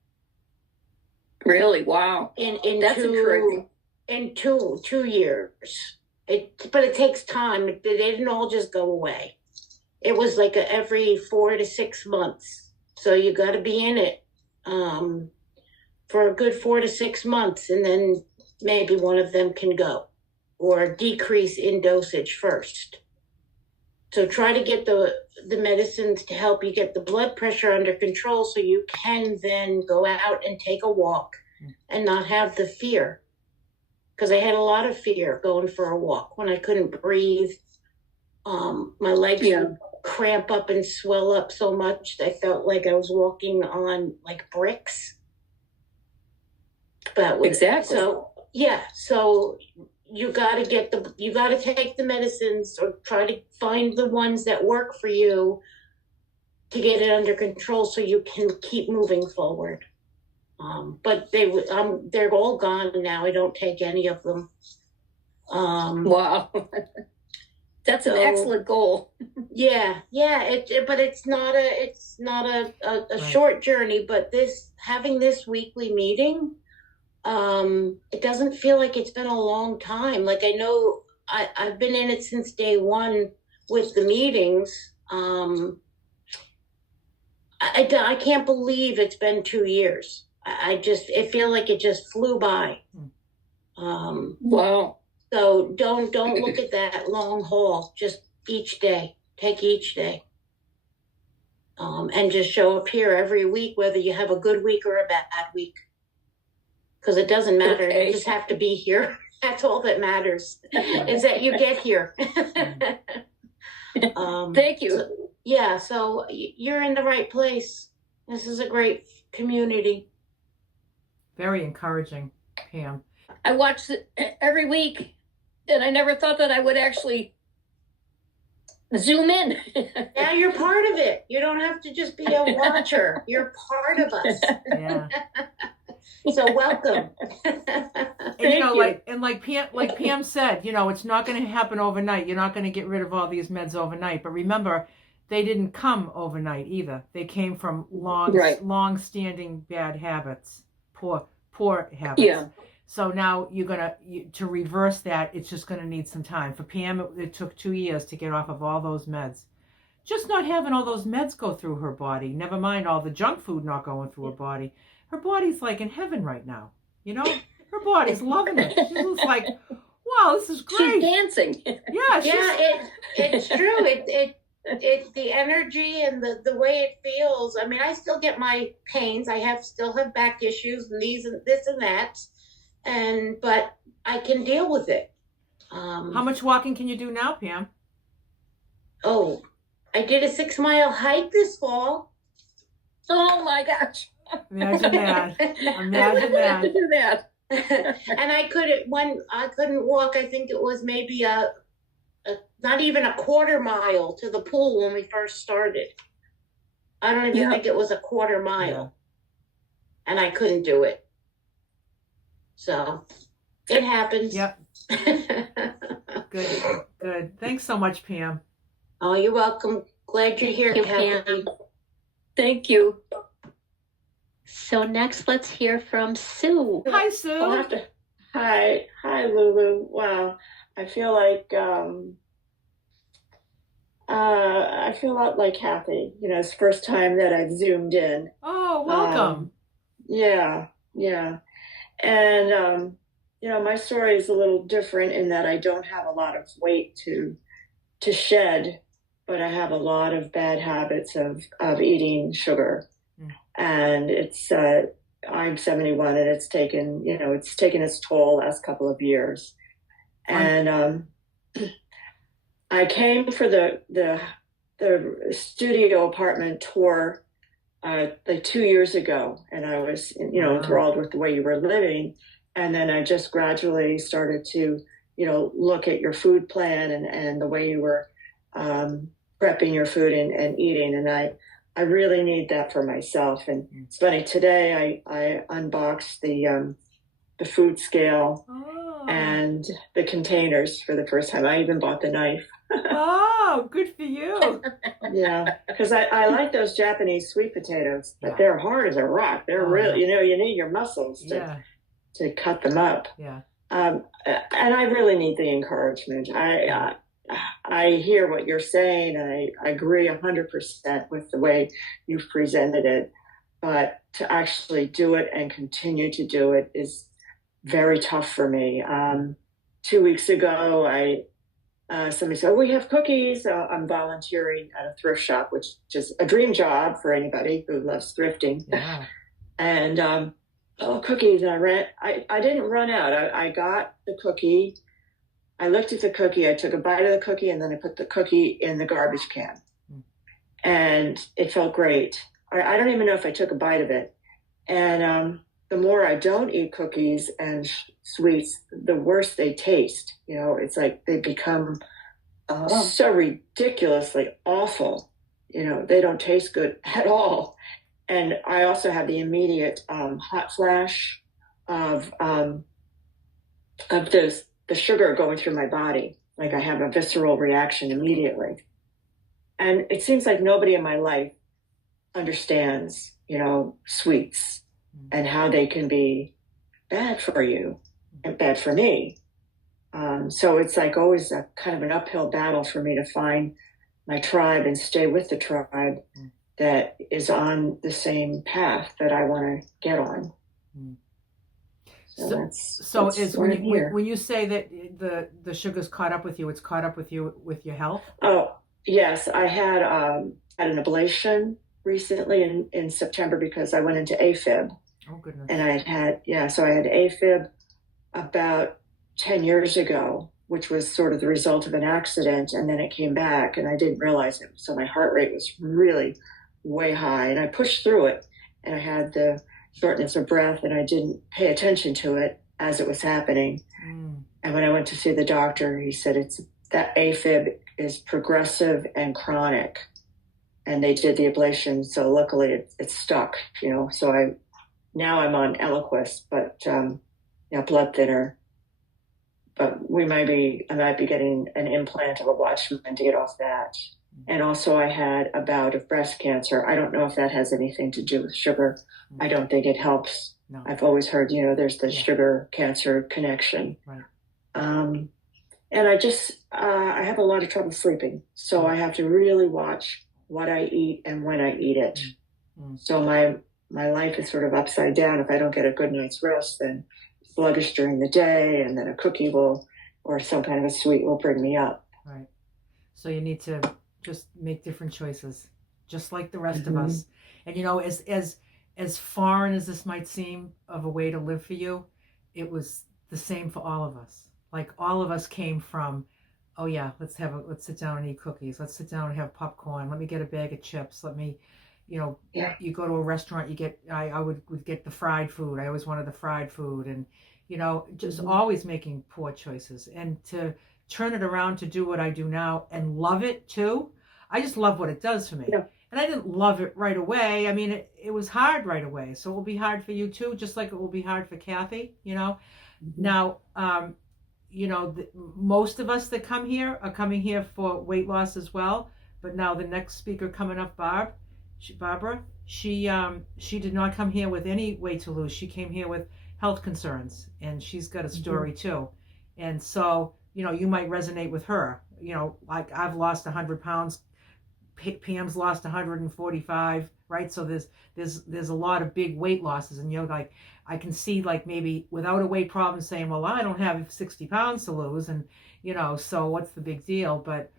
Really? Wow. That's encouraging. In 2 years. But it takes time. They didn't all just go away. It was like every 4 to 6 months. So you got to be in it for a good 4 to 6 months, and then maybe one of them can go or decrease in dosage first. So try to get the medicines to help you get the blood pressure under control so you can then go out and take a walk and not have the fear. Because I had a lot of fear going for a walk when I couldn't breathe. My legs would cramp up and swell up so much that I felt like I was walking on like bricks. But exactly. So you got to take the medicines or try to find the ones that work for you to get it under control so you can keep moving forward. But they're all gone now. I don't take any of them. Wow. That's an excellent goal. Yeah. But it's not a short journey. But having this weekly meeting, it doesn't feel like it's been a long time. Like I know I've been in it since day one with the meetings. I can't believe it's been 2 years. I feel like it just flew by. Wow. So don't look at that long haul. Just each day, take each day. And just show up here every week, whether you have a good week or a bad week. Because it doesn't matter. Okay. You just have to be here. That's all that matters, is that you get here. Thank you. So you're in the right place. This is a great community. Very encouraging, Pam. I watch it every week, and I never thought that I would actually zoom in. Now you're part of it. You don't have to just be a watcher. You're part of us. Yeah. So welcome. And like Pam said, it's not going to happen overnight. You're not going to get rid of all these meds overnight. But remember, they didn't come overnight either. They came from long-standing bad habits, poor habits. Yeah. So now to reverse that, it's just going to need some time. For Pam, it took 2 years to get off of all those meds. Just not having all those meds go through her body. Never mind all the junk food not going through her body. Her body's like in heaven right now. Her body's loving it. She's just like, wow, this is great. She's dancing. Yeah. It's true. It's the energy and the way it feels. I mean, I still get my pains. I still have back issues and this and that. But I can deal with it. How much walking can you do now, Pam? Oh, I did a 6-mile hike this fall. Oh my gosh. Imagine that. Imagine that. To do that. And I couldn't walk. I think it was maybe not even a quarter mile to the pool when we first started. I don't even think it was a quarter mile. And I couldn't do it. So it happens. Yep. Good. Thanks so much, Pam. Oh, you're welcome. Glad you're here, Kathy. Thank you. So next, let's hear from Sue. Hi, Sue. Hi, Lulu. Wow, I feel like I feel a lot like Kathy. It's the first time that I've zoomed in. Oh, welcome. Yeah, and my story is a little different in that I don't have a lot of weight to shed, but I have a lot of bad habits of eating sugar. And it's I'm 71 and it's taken its toll the last couple of years. And I came for the studio apartment tour like 2 years ago, and I was enthralled with the way you were living. And then I just gradually started to look at your food plan and the way you were prepping your food and eating, and I really need that for myself. And it's funny, today I unboxed the food scale Oh. and the containers for the first time. I even bought the knife. Oh, good for you. Yeah, because I like those Japanese sweet potatoes, but Yeah. they're hard as a rock. They're Oh, real, yeah. you need your muscles Yeah. to cut them up. Yeah. And I really need the encouragement. I hear what you're saying, and I agree 100% with the way you've presented it. But to actually do it and continue to do it is very tough for me. 2 weeks ago, somebody said, "Oh, we have cookies." I'm volunteering at a thrift shop, which is a dream job for anybody who loves thrifting. Yeah. And cookies. And I didn't run out. I got the cookie. I looked at the cookie. I took a bite of the cookie, and then I put the cookie in the garbage can. And it felt great. I don't even know if I took a bite of it. And the more I don't eat cookies and sweets, the worse they taste. It's like they become so ridiculously awful. They don't taste good at all. And I also have the immediate hot flash of the sugar going through my body. Like I have a visceral reaction immediately. And it seems like nobody in my life understands, sweets and how they can be bad for you and bad for me. So it's like always a kind of an uphill battle for me to find my tribe and stay with the tribe that is on the same path that I want to get on. So it's when you say that the sugar's caught up with you, it's caught up with you with your health? Oh, yes. I had an ablation recently in September because I went into AFib. Oh, goodness. And I had AFib about 10 years ago, which was sort of the result of an accident. And then it came back and I didn't realize it. So my heart rate was really way high and I pushed through it and I had the shortness of breath and I didn't pay attention to it as it was happening. And when I went to see the doctor, he said that AFib is progressive and chronic. And they did the ablation. So luckily it stuck, so now I'm on Eliquis, but blood thinner. But I might be getting an implant of a Watchman to get off that. And also I had a bout of breast cancer. I don't know if that has anything to do with sugar. I don't think it helps. No. I've always heard, there's the sugar cancer connection. Right. And I have a lot of trouble sleeping. So I have to really watch what I eat and when I eat it. So my life is sort of upside down. If I don't get a good night's rest, then sluggish during the day, and then a cookie or some kind of a sweet will bring me up. Right. So you need to just make different choices, just like the rest of us. And as foreign as this might seem of a way to live for you, it was the same for all of us. Like all of us came from, oh yeah, let's sit down and eat cookies. Let's sit down and have popcorn. Let me get a bag of chips. Let me, you go to a restaurant, I would get the fried food. I always wanted the fried food and, just always making poor choices. And to turn it around to do what I do now and love it too. I just love what it does for me. Yeah. And I didn't love it right away. I mean, it was hard right away. So it will be hard for you too, just like it will be hard for Kathy, Now, most of us that come here are coming here for weight loss as well. But now the next speaker coming up, Barbara, she did not come here with any weight to lose. She came here with health concerns, and she's got a story too. And so, you might resonate with her. Like I've lost 100 pounds. Pam's lost 145, right? So there's a lot of big weight losses, and like I can see like maybe without a weight problem saying, well, I don't have 60 pounds to lose, and so what's the big deal? But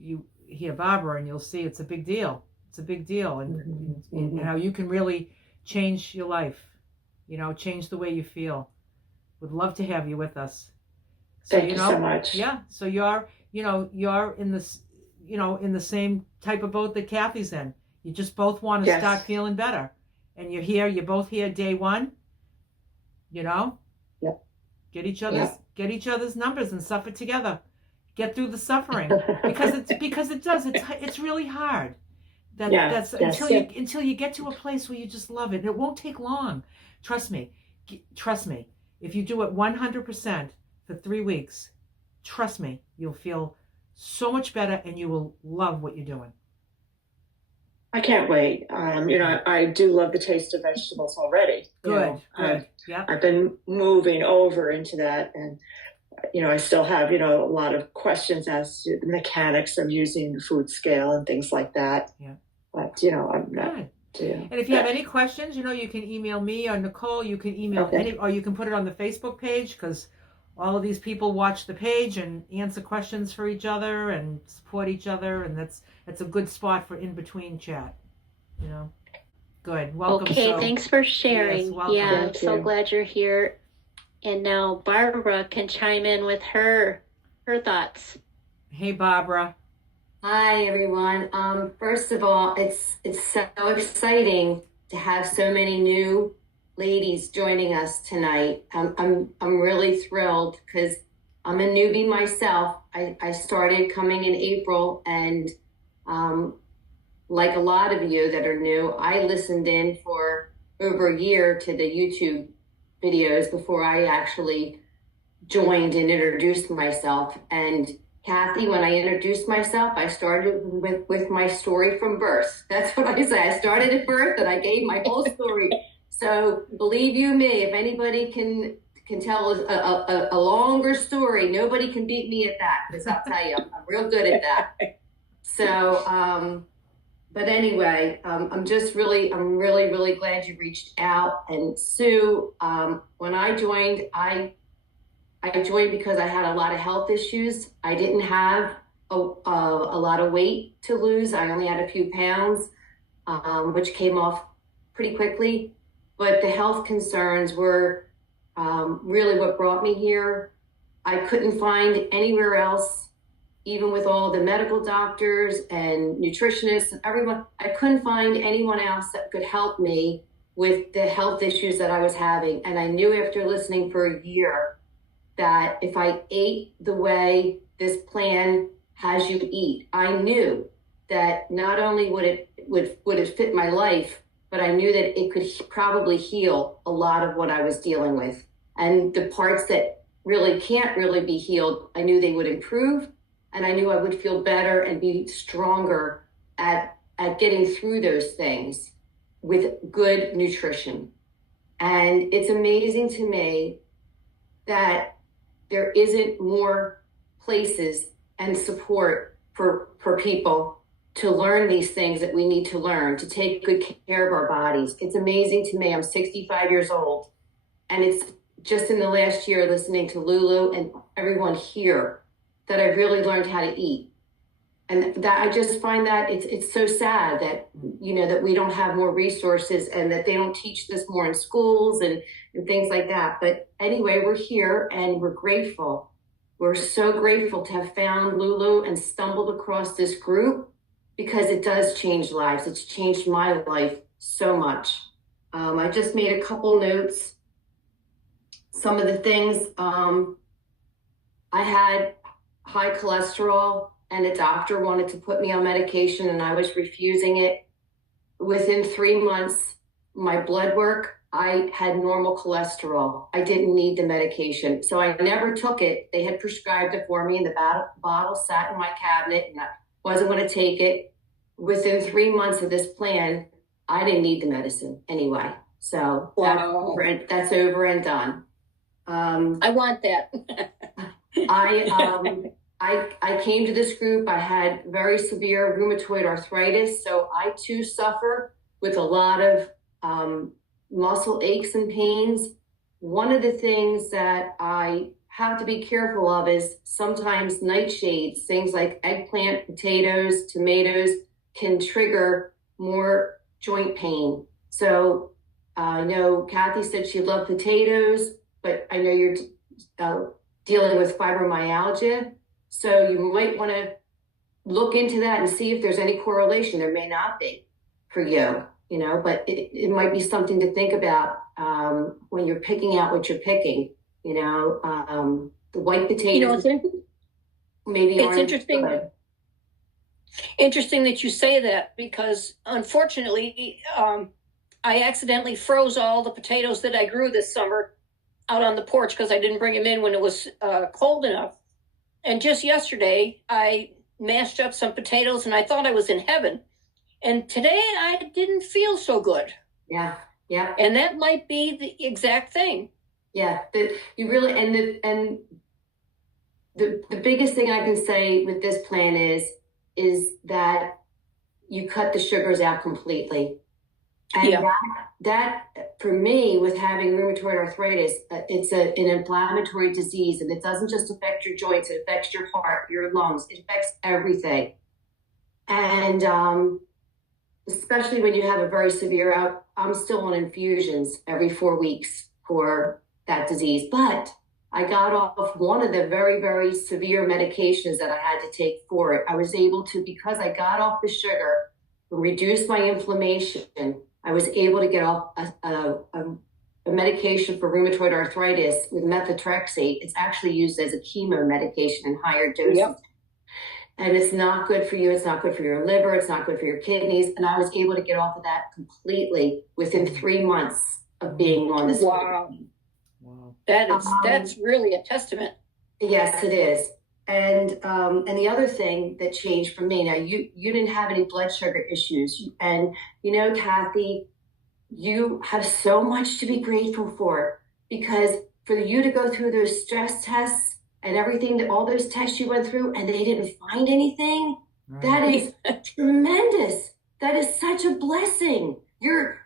you hear Barbara and you'll see it's a big deal. It's a big deal, and how you can really change your life, change the way you feel. Would love to have you with us. So, Thank you so much. Yeah. So you're in this, in the same type of boat that Kathy's in. You just both want to start feeling better. And you're both here day one, Yep. Get each other's numbers and suffer together. Get through the suffering because it's really hard. Until you get to a place where you just love it. And it won't take long. Trust me. If you do it 100% for 3 weeks, trust me, you'll feel so much better and you will love what you're doing. I can't wait. I do love the taste of vegetables already. Good. Yeah. I've been moving over into that, and I still have a lot of questions as to the mechanics of using the food scale and things like that. Yeah. But I'm not. Good. And if you have any questions, you can email me or Nicole. You can email or you can put it on the Facebook page, because all of these people watch the page and answer questions for each other and support each other, and that's a good spot for in between chat. Good. Welcome. Okay, thanks for sharing. Yes, welcome. Yeah, I'm Thank so you. glad you're here. And now Barbara can chime in with her thoughts. Hey, Barbara. Hi, everyone. First of all, it's so exciting to have so many new ladies joining us tonight. I'm really thrilled because I'm a newbie myself. I started coming in April, and like a lot of you that are new, I listened in for over a year to the YouTube videos before I actually joined and introduced myself. And Kathy, when I introduced myself, I started with my story from birth. That's what I say. I started at birth and I gave my whole story. So believe you me, if anybody can tell a longer story, nobody can beat me at that, because I'll tell you, I'm real good at that. So, but anyway, I'm really glad you reached out. And Sue, when I joined, I joined because I had a lot of health issues. I didn't have a lot of weight to lose. I only had a few pounds, which came off pretty quickly. But the health concerns were really what brought me here. I couldn't find anywhere else, even with all the medical doctors and nutritionists and everyone, I couldn't find anyone else that could help me with the health issues that I was having. And I knew after listening for a year that if I ate the way this plan has you eat, I knew that not only would it fit my life, but I knew that it could probably heal a lot of what I was dealing with. And the parts that really can't really be healed, I knew they would improve, and I knew I would feel better and be stronger at getting through those things with good nutrition. And it's amazing to me that there isn't more places and support for people to learn these things that we need to learn to take good care of our bodies. It's amazing to me. I'm 65 years old, and it's just in the last year listening to Lulu and everyone here that I've really learned how to eat. And that I just find that it's so sad that, that we don't have more resources and that they don't teach this more in schools and things like that. But anyway, we're here and we're grateful. We're so grateful to have found Lulu and stumbled across this group, because it does change lives. It's changed my life so much. I just made a couple notes. Some of the things, I had high cholesterol, and the doctor wanted to put me on medication and I was refusing it. Within 3 months, my blood work, I had normal cholesterol. I didn't need the medication. So I never took it. They had prescribed it for me, and the bottle sat in my cabinet, and I wasn't going to take it. Within 3 months of this plan, I didn't need the medicine anyway. So Wow. that's over and done. I want that. I came to this group. I had very severe rheumatoid arthritis, so I too suffer with a lot of muscle aches and pains. One of the things that I have to be careful of is sometimes nightshades, things like eggplant, potatoes, tomatoes, can trigger more joint pain. So I know Kathy said she loved potatoes, but I know you're dealing with fibromyalgia. So you might want to look into that and see if there's any correlation. There may not be for you, but it might be something to think about when you're picking out what you're picking, the white potatoes. Maybe it's aren't interesting. good. Interesting that you say that, because unfortunately, I accidentally froze all the potatoes that I grew this summer. out on the porch because I didn't bring him in when it was cold enough. And just yesterday, I mashed up some potatoes and I thought I was in heaven. And today I didn't feel so good. Yeah. Yeah. And that might be the exact thing. Yeah. You really, and the biggest thing I can say with this plan is that you cut the sugars out completely. And Yeah. that for me, with having rheumatoid arthritis, it's an inflammatory disease, and it doesn't just affect your joints, it affects your heart, your lungs, it affects everything. And especially when you have a very severe I'm still on infusions every 4 weeks for that disease. But I got off one of the very, very severe medications that I had to take for it. I was able to, because I got off the sugar, reduce my inflammation. I was able to get off a medication for rheumatoid arthritis with methotrexate. It's actually used as a chemo medication in higher doses. Yep. And it's not good for you. It's not good for your liver. It's not good for your kidneys. And I was able to get off of that completely within 3 months of being on this. Wow. That's really a testament. Yes, it is. And the other thing that changed for me, now you didn't have any blood sugar issues. And you know, Kathy, you have so much to be grateful for, because for you to go through those stress tests and everything, all those tests you went through, and they didn't find anything, right. That is tremendous. That is such a blessing. You're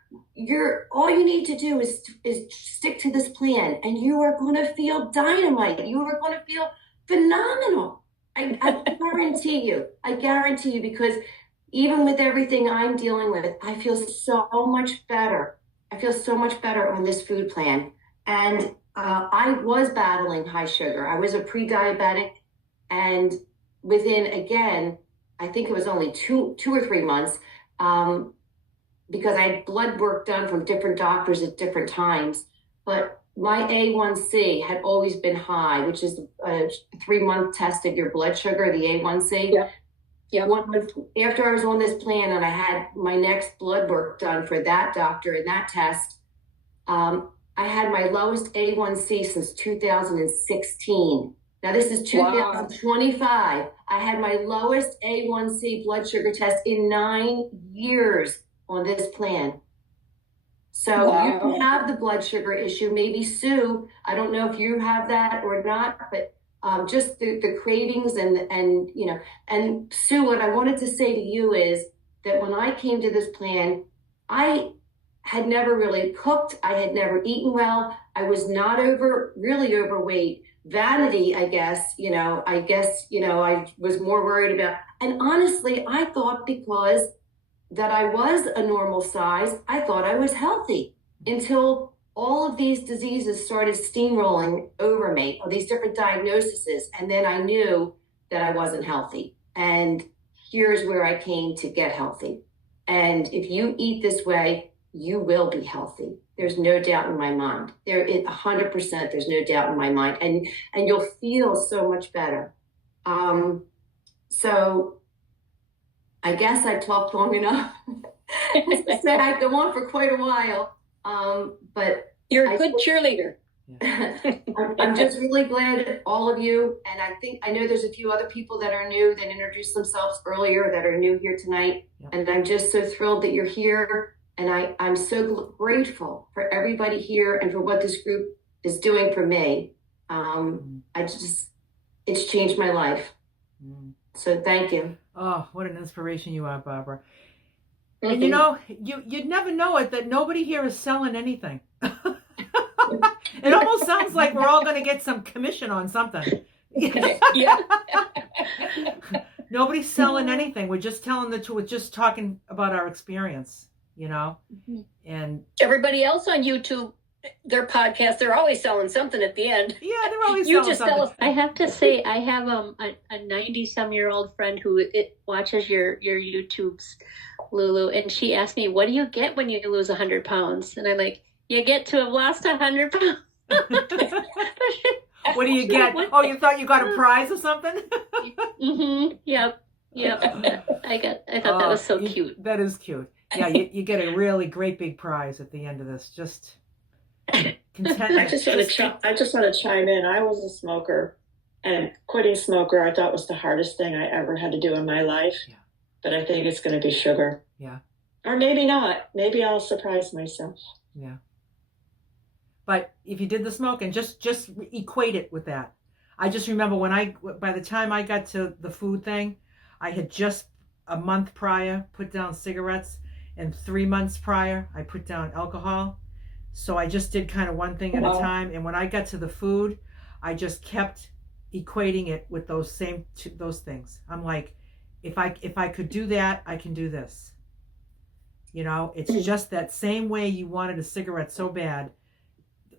all you need to do is stick to this plan, and you are going to feel dynamite. You are going to feel phenomenal. I guarantee you, because even with everything I'm dealing with, I feel so much better. I feel so much better on this food plan. And I was battling high sugar. I was a pre-diabetic, and within, again, I think it was only two or 3 months, because I had blood work done from different doctors at different times, but my A1C had always been high, which is a 3-month test of your blood sugar, the A1C. Yeah. Yeah. 1 month after I was on this plan and I had my next blood work done for that doctor and that test, I had my lowest A1C since 2016. Now this is 2025. Wow. I had my lowest A1C blood sugar test in 9 years on this plan. So wow. You can have the blood sugar issue. Maybe Sue, I don't know if you have that or not, but just the cravings and you know, and Sue, what I wanted to say to you is that when I came to this plan, I had never really cooked. I had never eaten well. I was not really overweight. Vanity, I guess, I was more worried about. And honestly, I thought because that I was a normal size, I thought I was healthy until all of these diseases started steamrolling over me, all these different diagnoses. And then I knew that I wasn't healthy. And here's where I came to get healthy. And if you eat this way, you will be healthy. There's no doubt in my mind. 100%, there's no doubt in my mind. And you'll feel so much better. So I guess I talked long enough. As I said, I go on for quite a while. But you're a good cheerleader. I'm just really glad that all of you, and I know there's a few other people that are new that introduced themselves earlier that are new here tonight. Yep. And I'm just so thrilled that you're here. And I'm so grateful for everybody here and for what this group is doing for me. It's changed my life. So thank you. Oh, what an inspiration you are, Barbara. Mm-hmm. And you know, you'd never know it that nobody here is selling anything. It almost sounds like we're all going to get some commission on something. Yeah. Nobody's selling anything. We're just telling the truth. We're just talking about our experience, you know? And everybody else on YouTube, their podcast, they're always selling something at the end. Yeah, they're always selling something. I have to say, I have a 90-some-year-old friend who watches your YouTubes, Lulu, and she asked me, what do you get when you lose 100 pounds? And I'm like, you get to have lost 100 pounds. What do you get? Oh, you thought you got a prize or something? Mm-hmm. Yep. I thought that was so cute. That is cute. Yeah, you get a really great big prize at the end of this. Just contentment. I just want to chime in. I was a smoker, and quitting smoker I thought was the hardest thing I ever had to do in my life. Yeah. But I think it's going to be sugar. Yeah. Or maybe not. Maybe I'll surprise myself. Yeah. But if you did the smoking, just equate it with that. I just remember by the time I got to the food thing, I had just a month prior put down cigarettes, and 3 months prior I put down alcohol. So I just did kind of one thing at a time. And when I got to the food, I just kept equating it with those things. I'm like, if I could do that, I can do this. You know, it's just that same way you wanted a cigarette so bad.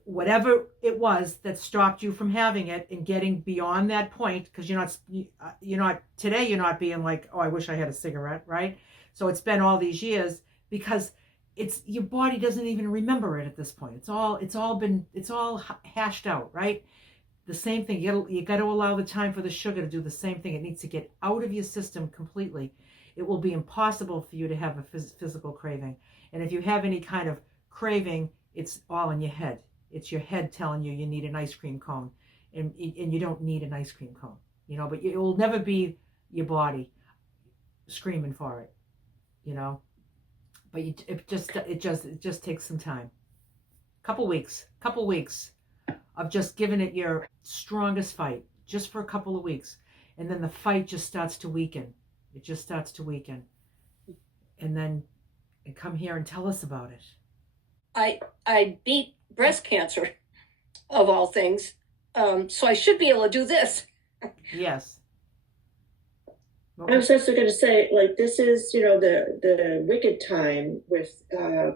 Whatever it was that stopped you from having it and getting beyond that point, because you're not today, you're not being like, oh, I wish I had a cigarette, right? So it's been all these years, because it's your body doesn't even remember it at this point. It's all hashed out, right? The same thing. You got to allow the time for the sugar to do the same thing. It needs to get out of your system completely. It will be impossible for you to have a physical craving. And if you have any kind of craving, it's all in your head. It's your head telling you you need an ice cream cone, and you don't need an ice cream cone, you know. But it will never be your body screaming for it, you know. But it just takes some time. Couple weeks of just giving it your strongest fight, just for a couple of weeks, and then the fight just starts to weaken. It just starts to weaken, and then come here and tell us about it. I beat breast cancer, of all things, so I should be able to do this. Yes. I was also going to say, like, this is, you know, the wicked time with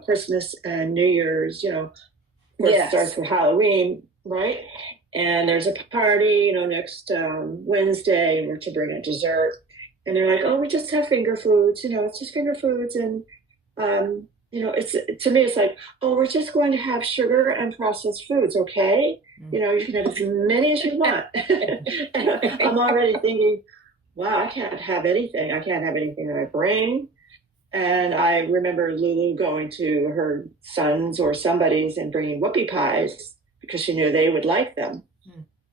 Christmas and New Year's, you know, where it starts with Halloween, right? And there's a party, you know, next Wednesday, and we're to bring a dessert. And they're like, oh, we just have finger foods, you know, it's just finger foods. And, you know, to me, it's like, oh, we're just going to have sugar and processed foods, okay? You know, you can have as many as you want. And I'm already thinking, wow, I can't have anything. I can't have anything that I bring. And I remember Lulu going to her son's or somebody's and bringing whoopie pies because she knew they would like them.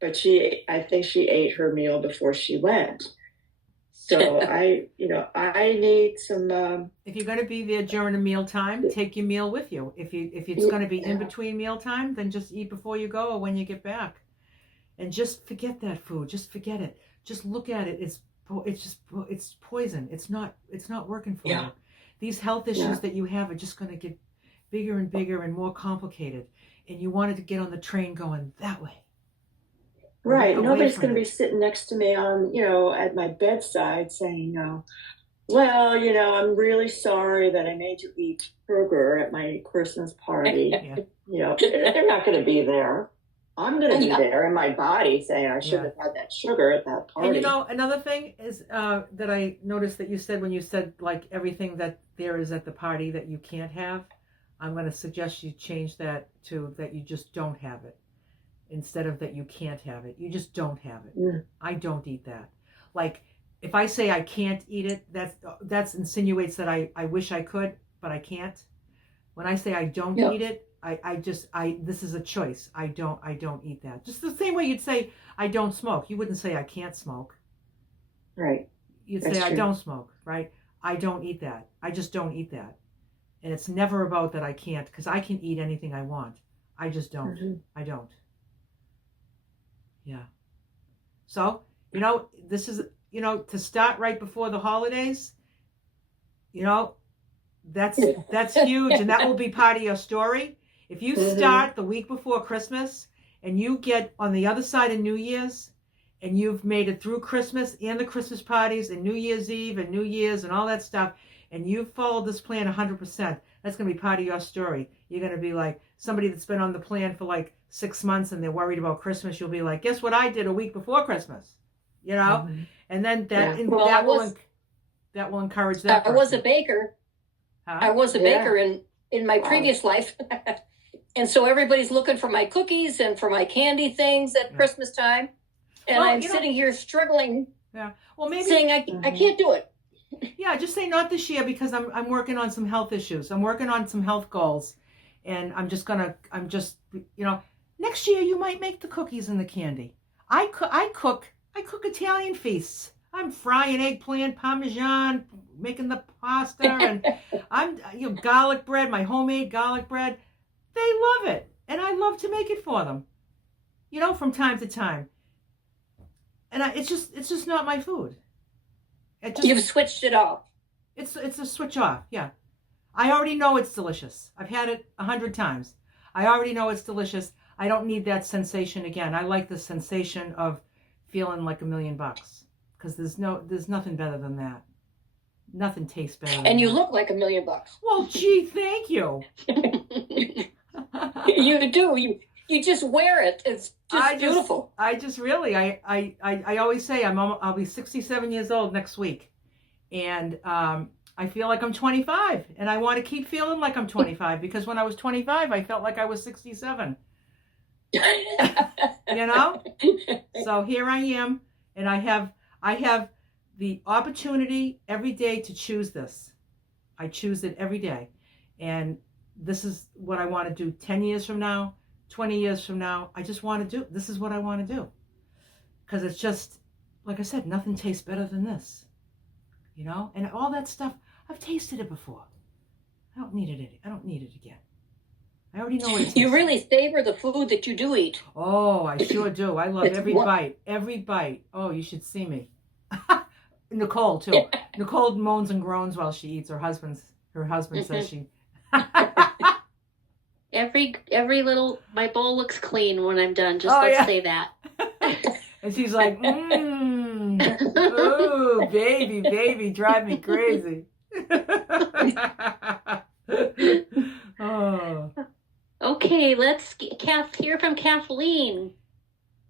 But I think she ate her meal before she went. So I need some. If you're going to be there during a meal time, take your meal with you. If it's going to be in between meal time, then just eat before you go or when you get back, and just forget that food. Just forget it. Just look at it. It's poison. It's not working for you. These health issues that you have are just going to get bigger and bigger and more complicated, and you wanted to get on the train going that way. Right. Nobody's going to be sitting next to me on, you know, at my bedside saying, well, you know, I'm really sorry that I made you eat sugar at my Christmas party. You know, they're not going to be there. I'm going to be there in my body saying I should have had that sugar at that party. And you know, another thing is that I noticed that you said when you said like everything that there is at the party that you can't have, I'm going to suggest you change that to that you just don't have it. Instead of that you can't have it. You just don't have it. I don't eat that. Like, if I say I can't eat it, that insinuates that I wish I could, but I can't. When I say I don't eat it, this is a choice. I don't eat that. Just the same way you'd say I don't smoke. You wouldn't say I can't smoke. Right. You'd say I don't smoke, right? I don't eat that. I just don't eat that. And it's never about that I can't, because I can eat anything I want. I just don't. I don't. Yeah. So, you know, this is, you know, to start right before the holidays, you know, that's huge. And that will be part of your story. If you start the week before Christmas and you get on the other side of New Year's and you've made it through Christmas and the Christmas parties and New Year's Eve and New Year's and all that stuff, and you've followed this plan 100%, that's going to be part of your story. You're going to be like somebody that's been on the plan for like 6 months and they're worried about Christmas. You'll be like, guess what I did a week before Christmas, you know? And then that will encourage that person. I was a baker. I was a baker in my previous life. And so everybody's looking for my cookies and for my candy things at Christmas time. And I'm sitting here struggling. Yeah. Well, maybe saying I can't do it. Yeah, just say not this year because I'm working on some health issues. I'm working on some health goals. and I'm just, next year you might make the cookies and the candy. I cook Italian feasts. I'm frying eggplant, Parmesan, making the pasta, and I'm, garlic bread, my homemade garlic bread. They love it, and I love to make it for them, from time to time. And it's just not my food. You've switched it off. It's a switch off. Yeah, I already know it's delicious. I've had it 100 times. I already know it's delicious. I don't need that sensation again. I like the sensation of feeling like $1 million, because there's nothing better than that. Nothing tastes better than And you that. look like $1 million. Well, gee, thank you. You do. You just wear it. It's just beautiful. I always say I'll be 67 years old next week, and I feel like I'm 25, and I want to keep feeling like I'm 25, because when I was 25, I felt like I was 67. So here I am, and I have the opportunity every day to choose this. I choose it every day, and this is what I want to do 10 years from now, 20 years from now. I just want to do, this is what I want to do, because it's just, like I said, nothing tastes better than this, and all that stuff, I've tasted it before. I don't need it again. I already know what it tastes. You really savor the food that you do eat. Oh, I sure do. I love every bite. Oh, you should see me. Nicole too. Nicole moans and groans while she eats. Her husband says she. Every little, my bowl looks clean when I'm done. Let's say that. And she's like, ooh, baby, drive me crazy. Oh. Okay, let's hear from Kathleen.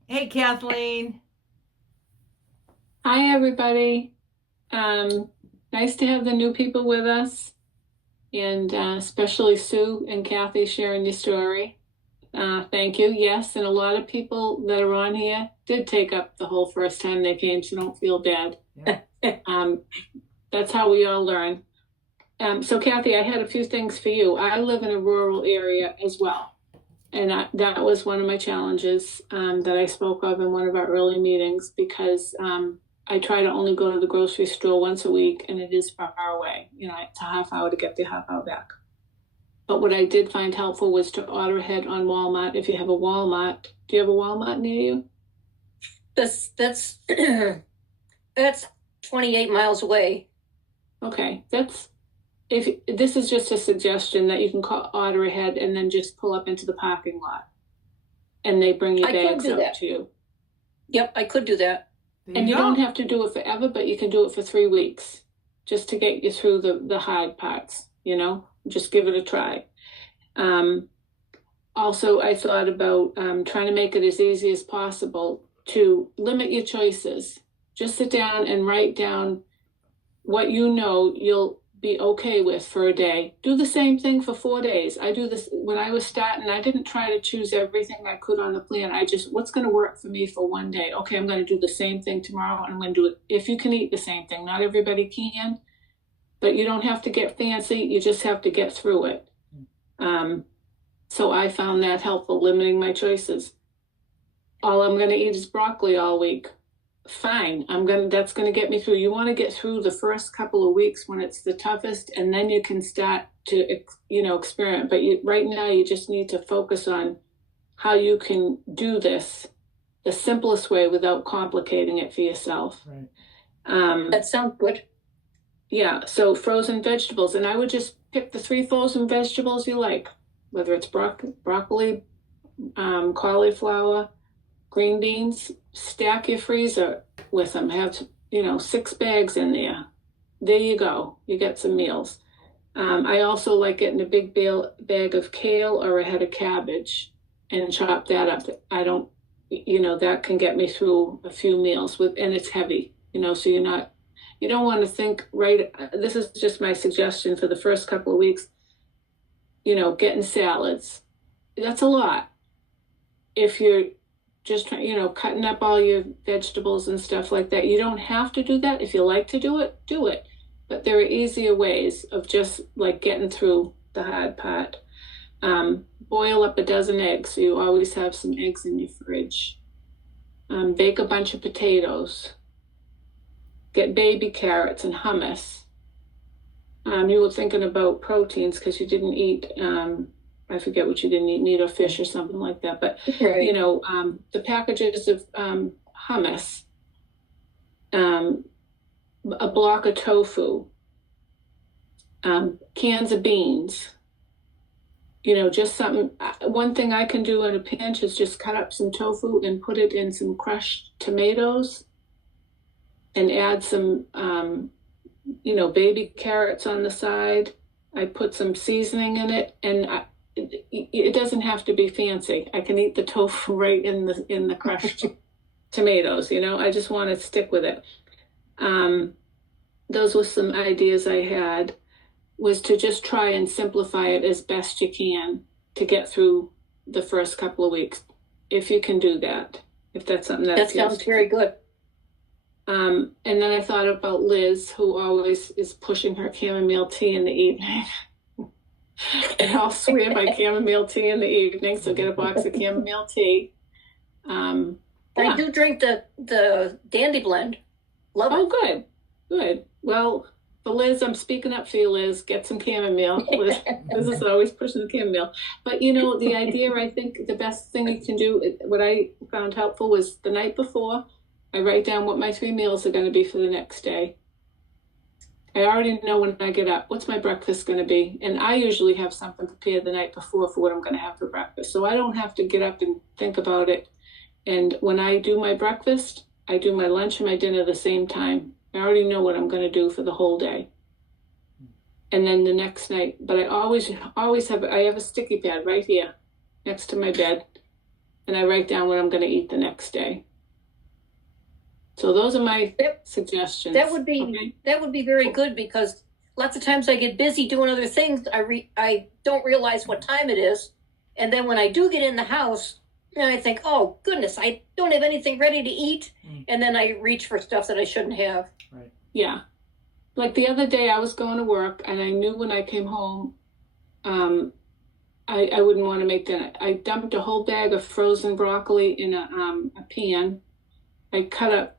Hey, Kathleen. Hi, everybody. Nice to have the new people with us, and especially Sue and Kathy sharing your story. Thank you. Yes, and a lot of people that are on here did take up the whole first time they came, so don't feel bad. Yeah. That's how we all learn. So Kathy, I had a few things for you. I live in a rural area as well. And that was one of my challenges that I spoke of in one of our early meetings, because I try to only go to the grocery store once a week, and it is far away. It's a half hour to get the half hour back. But what I did find helpful was to order ahead on Walmart. If you have a Walmart, do you have a Walmart near you? That's 28 miles away. Okay, this is just a suggestion that you can order ahead and then just pull up into the parking lot, and they bring your bags up to you. Yep, I could do that. And you don't have to do it forever, but you can do it for 3 weeks just to get you through the hard parts, just give it a try. Also, I thought about trying to make it as easy as possible to limit your choices. Just sit down and write down what you'll be okay with for a day. Do the same thing for 4 days. I do this when I was starting. I didn't try to choose everything I could on the plan. What's going to work for me for one day? Okay, I'm going to do the same thing tomorrow, and I'm going to do it. If you can eat the same thing, not everybody can, but you don't have to get fancy. You just have to get through it. So I found that helpful, limiting my choices. All I'm going to eat is broccoli all week. Fine, that's going to get me through. You want to get through the first couple of weeks when it's the toughest, and then you can start to experiment. But right now you just need to focus on how you can do this the simplest way without complicating it for yourself. Right. That sounds good. Yeah, so frozen vegetables, and I would just pick the 3 frozen vegetables you like, whether it's broccoli, cauliflower, green beans. Stack your freezer with them. Have 6 bags in there. There you go. You get some meals. I also like getting a big bag of kale or a head of cabbage and chop that up. That can get me through a few meals and it's heavy. So you don't want to think this is just my suggestion for the first couple of weeks. Getting salads. That's a lot. If you're just cutting up all your vegetables and stuff like that. You don't have to do that. If you like to do it, do it. But there are easier ways of just like getting through the hard part. Boil up a dozen eggs, so you always have some eggs in your fridge. Bake a bunch of potatoes. Get baby carrots and hummus. You were thinking about proteins because you didn't eat, I forget what you didn't eat, meat or fish or something like that. But, Right. you know, the packages of hummus, a block of tofu, cans of beans, you know, just something. One thing I can do in a pinch is just cut up some tofu and put it in some crushed tomatoes and add some, you know, baby carrots on the side. I put some seasoning in it, and it doesn't have to be fancy. I can eat the tofu right in the crushed tomatoes. You know, I just want to stick with it. Those were some ideas I had. Was to just try and simplify it as best you can to get through the first couple of weeks, if you can do that. If that's something That sounds very good. And then I thought about Liz, who always is pushing her chamomile tea in the evening. And I'll swear by chamomile tea in the evening, so get a box of chamomile tea. I do drink the Dandy Blend. Love it. Oh, good. Well, for Liz, I'm speaking up for you, Liz. Get some chamomile. Liz is always pushing the chamomile. But, you know, the idea, I think the best thing you can do, what I found helpful was the night before, I write down what my 3 meals are going to be for the next day. I already know when I get up, what's my breakfast going to be? And I usually have something prepared the night before for what I'm going to have for breakfast. So I don't have to get up and think about it. And when I do my breakfast, I do my lunch and my dinner at the same time. I already know what I'm going to do for the whole day. And then the next night, but I always have a sticky pad right here next to my bed. And I write down what I'm going to eat the next day. So those are my suggestions. That would be very good, because lots of times I get busy doing other things. I don't realize what time it is. And then when I do get in the house, and I think, oh goodness, I don't have anything ready to eat. And then I reach for stuff that I shouldn't have. Right. Yeah. Like the other day I was going to work and I knew when I came home, I wouldn't want to make dinner. I dumped a whole bag of frozen broccoli in a pan. I cut up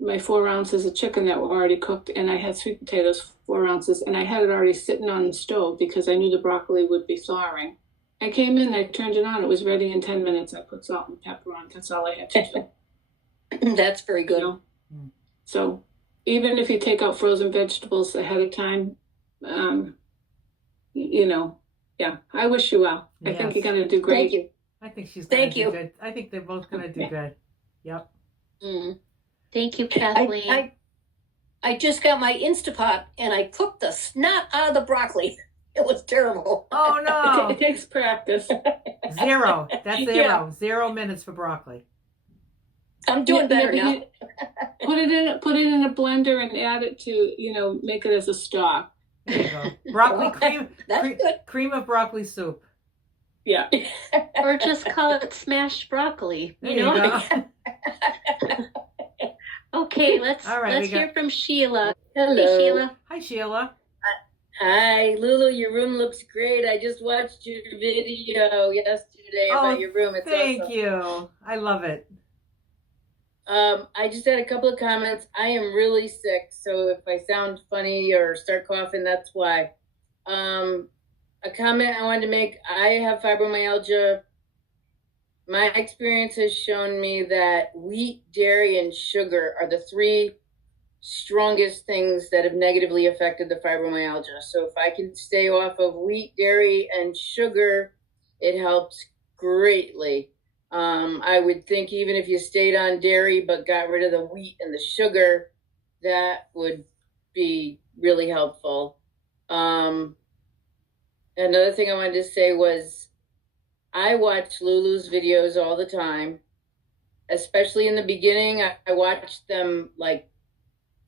my 4 ounces of chicken that were already cooked, and I had sweet potatoes, 4 ounces, and I had it already sitting on the stove because I knew the broccoli would be thawing. I came in, I turned it on, it was ready in 10 minutes. I put salt and pepper on. That's all I had to do. That's very good. You know? So even if you take out frozen vegetables ahead of time, you know, yeah, I wish you well. I think you're going to do great. Thank you. I think she's going to do good. I think they're both going to do good. Yep. Thank you, Kathleen. I just got my Instapot and I cooked the snot out of the broccoli. It was terrible. Oh no! It takes practice. Zero. That's zero. Yeah. 0 minutes for broccoli. I'm doing better now. Put it in a blender and add it to, you know, make it as a stock. There you go. Broccoli cream. That's good. Cream of broccoli soup. Yeah. Or just call it smashed broccoli. There you go. Okay, let's hear from Sheila. Hello. Hey, Sheila. Hi, Sheila. Hi, Lulu. Your room looks great. I just watched your video yesterday about your room. It's thank awesome. you. I love it. I just had a couple of comments. I am really sick, so if I sound funny or start coughing, that's why. A comment I wanted to make. I have fibromyalgia. My experience has shown me that wheat, dairy, and sugar are the 3 strongest things that have negatively affected the fibromyalgia. So if I can stay off of wheat, dairy, and sugar, it helps greatly. I would think even if you stayed on dairy but got rid of the wheat and the sugar, that would be really helpful. Another thing I wanted to say was I watch Lulu's videos all the time, especially in the beginning. I watched them like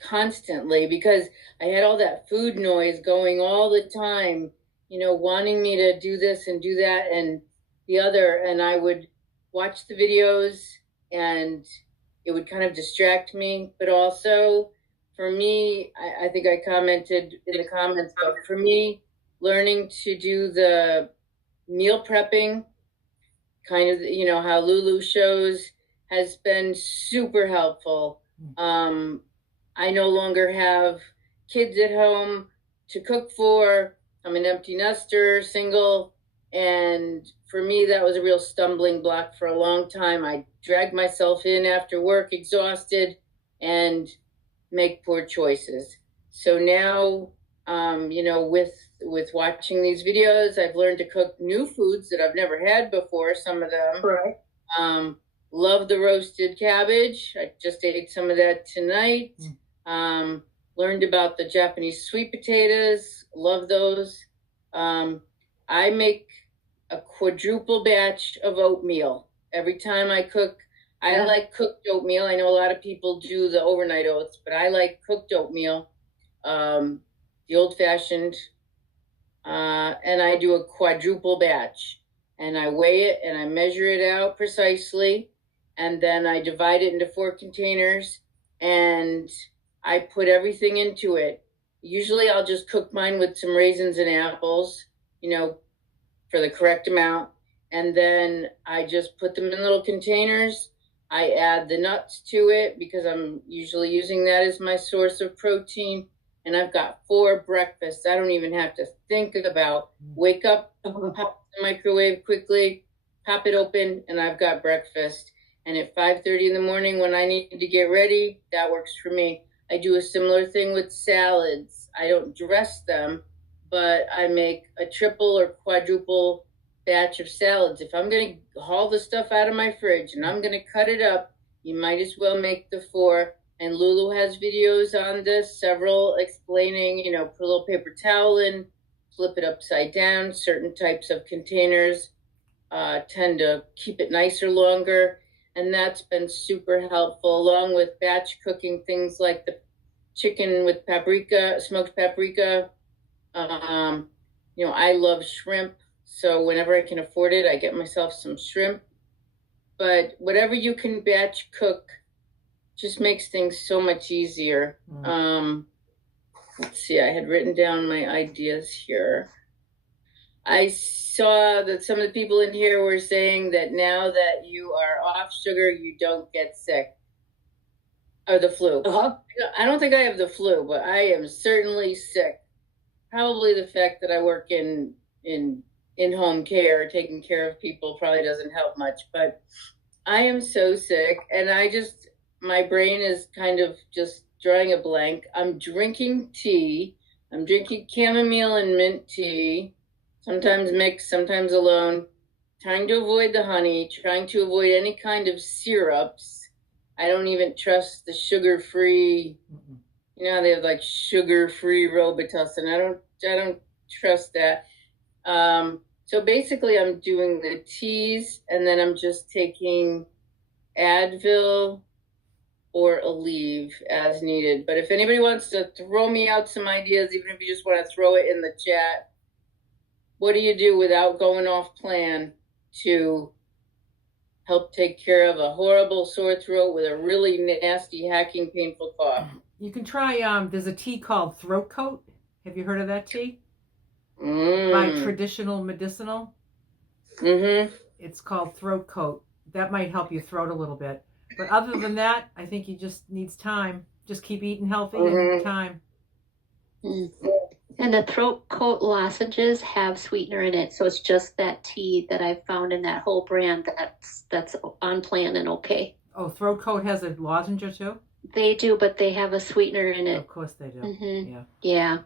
constantly because I had all that food noise going all the time, you know, wanting me to do this and do that and the other. And I would watch the videos and it would kind of distract me. But also for me, I think I commented in the comments, but for me, learning to do the meal prepping, kind of, you know, how Lulu shows, has been super helpful. I no longer have kids at home to cook for. I'm an empty nester, single, and for me, that was a real stumbling block for a long time. I dragged myself in after work, exhausted, and make poor choices. So now, you know, with watching these videos, I've learned to cook new foods that I've never had before. Some of them, Right. love the roasted cabbage. I just ate some of that tonight. Learned about the Japanese sweet potatoes. Love those. I make a quadruple batch of oatmeal every time I cook. I like cooked oatmeal. I know a lot of people do the overnight oats, but I like cooked oatmeal, the old-fashioned, and I do a quadruple batch. And I weigh it and I measure it out precisely, and then I divide it into 4 containers, and I put everything into it. Usually I'll just cook mine with some raisins and apples, you know, for the correct amount. And then I just put them in little containers. I add the nuts to it because I'm usually using that as my source of protein. And I've got 4 breakfasts. I don't even have to think about. Wake up, pop the microwave quickly, pop it open, and I've got breakfast. And at 5:30 in the morning when I need to get ready, that works for me. I do a similar thing with salads. I don't dress them, but I make a triple or quadruple batch of salads. If I'm going to haul the stuff out of my fridge and I'm going to cut it up, you might as well make the 4. And Lulu has videos on this, several explaining, you know, put a little paper towel in, flip it upside down. Certain types of containers tend to keep it nicer longer. And that's been super helpful, along with batch cooking things like the chicken with paprika, smoked paprika. You know, I love shrimp. So whenever I can afford it, I get myself some shrimp. But whatever you can batch cook just makes things so much easier. Let's see, I had written down my ideas here. I saw that some of the people in here were saying that now that you are off sugar, you don't get sick. Or the flu. I don't think I have the flu, but I am certainly sick. Probably the fact that I work in home care, taking care of people, probably doesn't help much. But I am so sick, and my brain is kind of just drawing a blank. I'm drinking tea. I'm drinking chamomile and mint tea, sometimes mixed, sometimes alone, trying to avoid the honey, trying to avoid any kind of syrups. I don't even trust the sugar-free, you know, they have like sugar-free Robitussin. I don't trust that. So basically I'm doing the teas, and then I'm just taking Advil or Aleve as needed. But if anybody wants to throw me out some ideas, even if you just want to throw it in the chat, what do you do without going off plan to help take care of a horrible sore throat with a really nasty, hacking, painful cough? You can try, there's a tea called Throat Coat. Have you heard of that tea? By Traditional Medicinal. It's called Throat Coat. That might help your throat a little bit. But other than that, I think you just needs time. Just keep eating healthy and time. And the throat coat lozenges have sweetener in it, so it's just that tea that I've found in that whole brand that's on plan and okay. Oh, Throat Coat has a lozenge too? They do, but they have a sweetener in it. Of course they do. Yeah.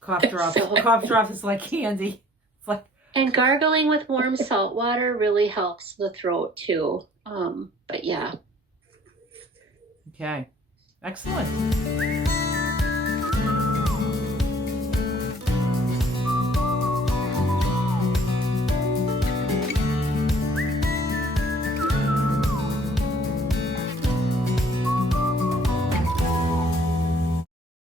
Cough drop. Cough drop is like candy. It's like. And gargling with warm salt water really helps the throat too. But yeah. Okay. Excellent.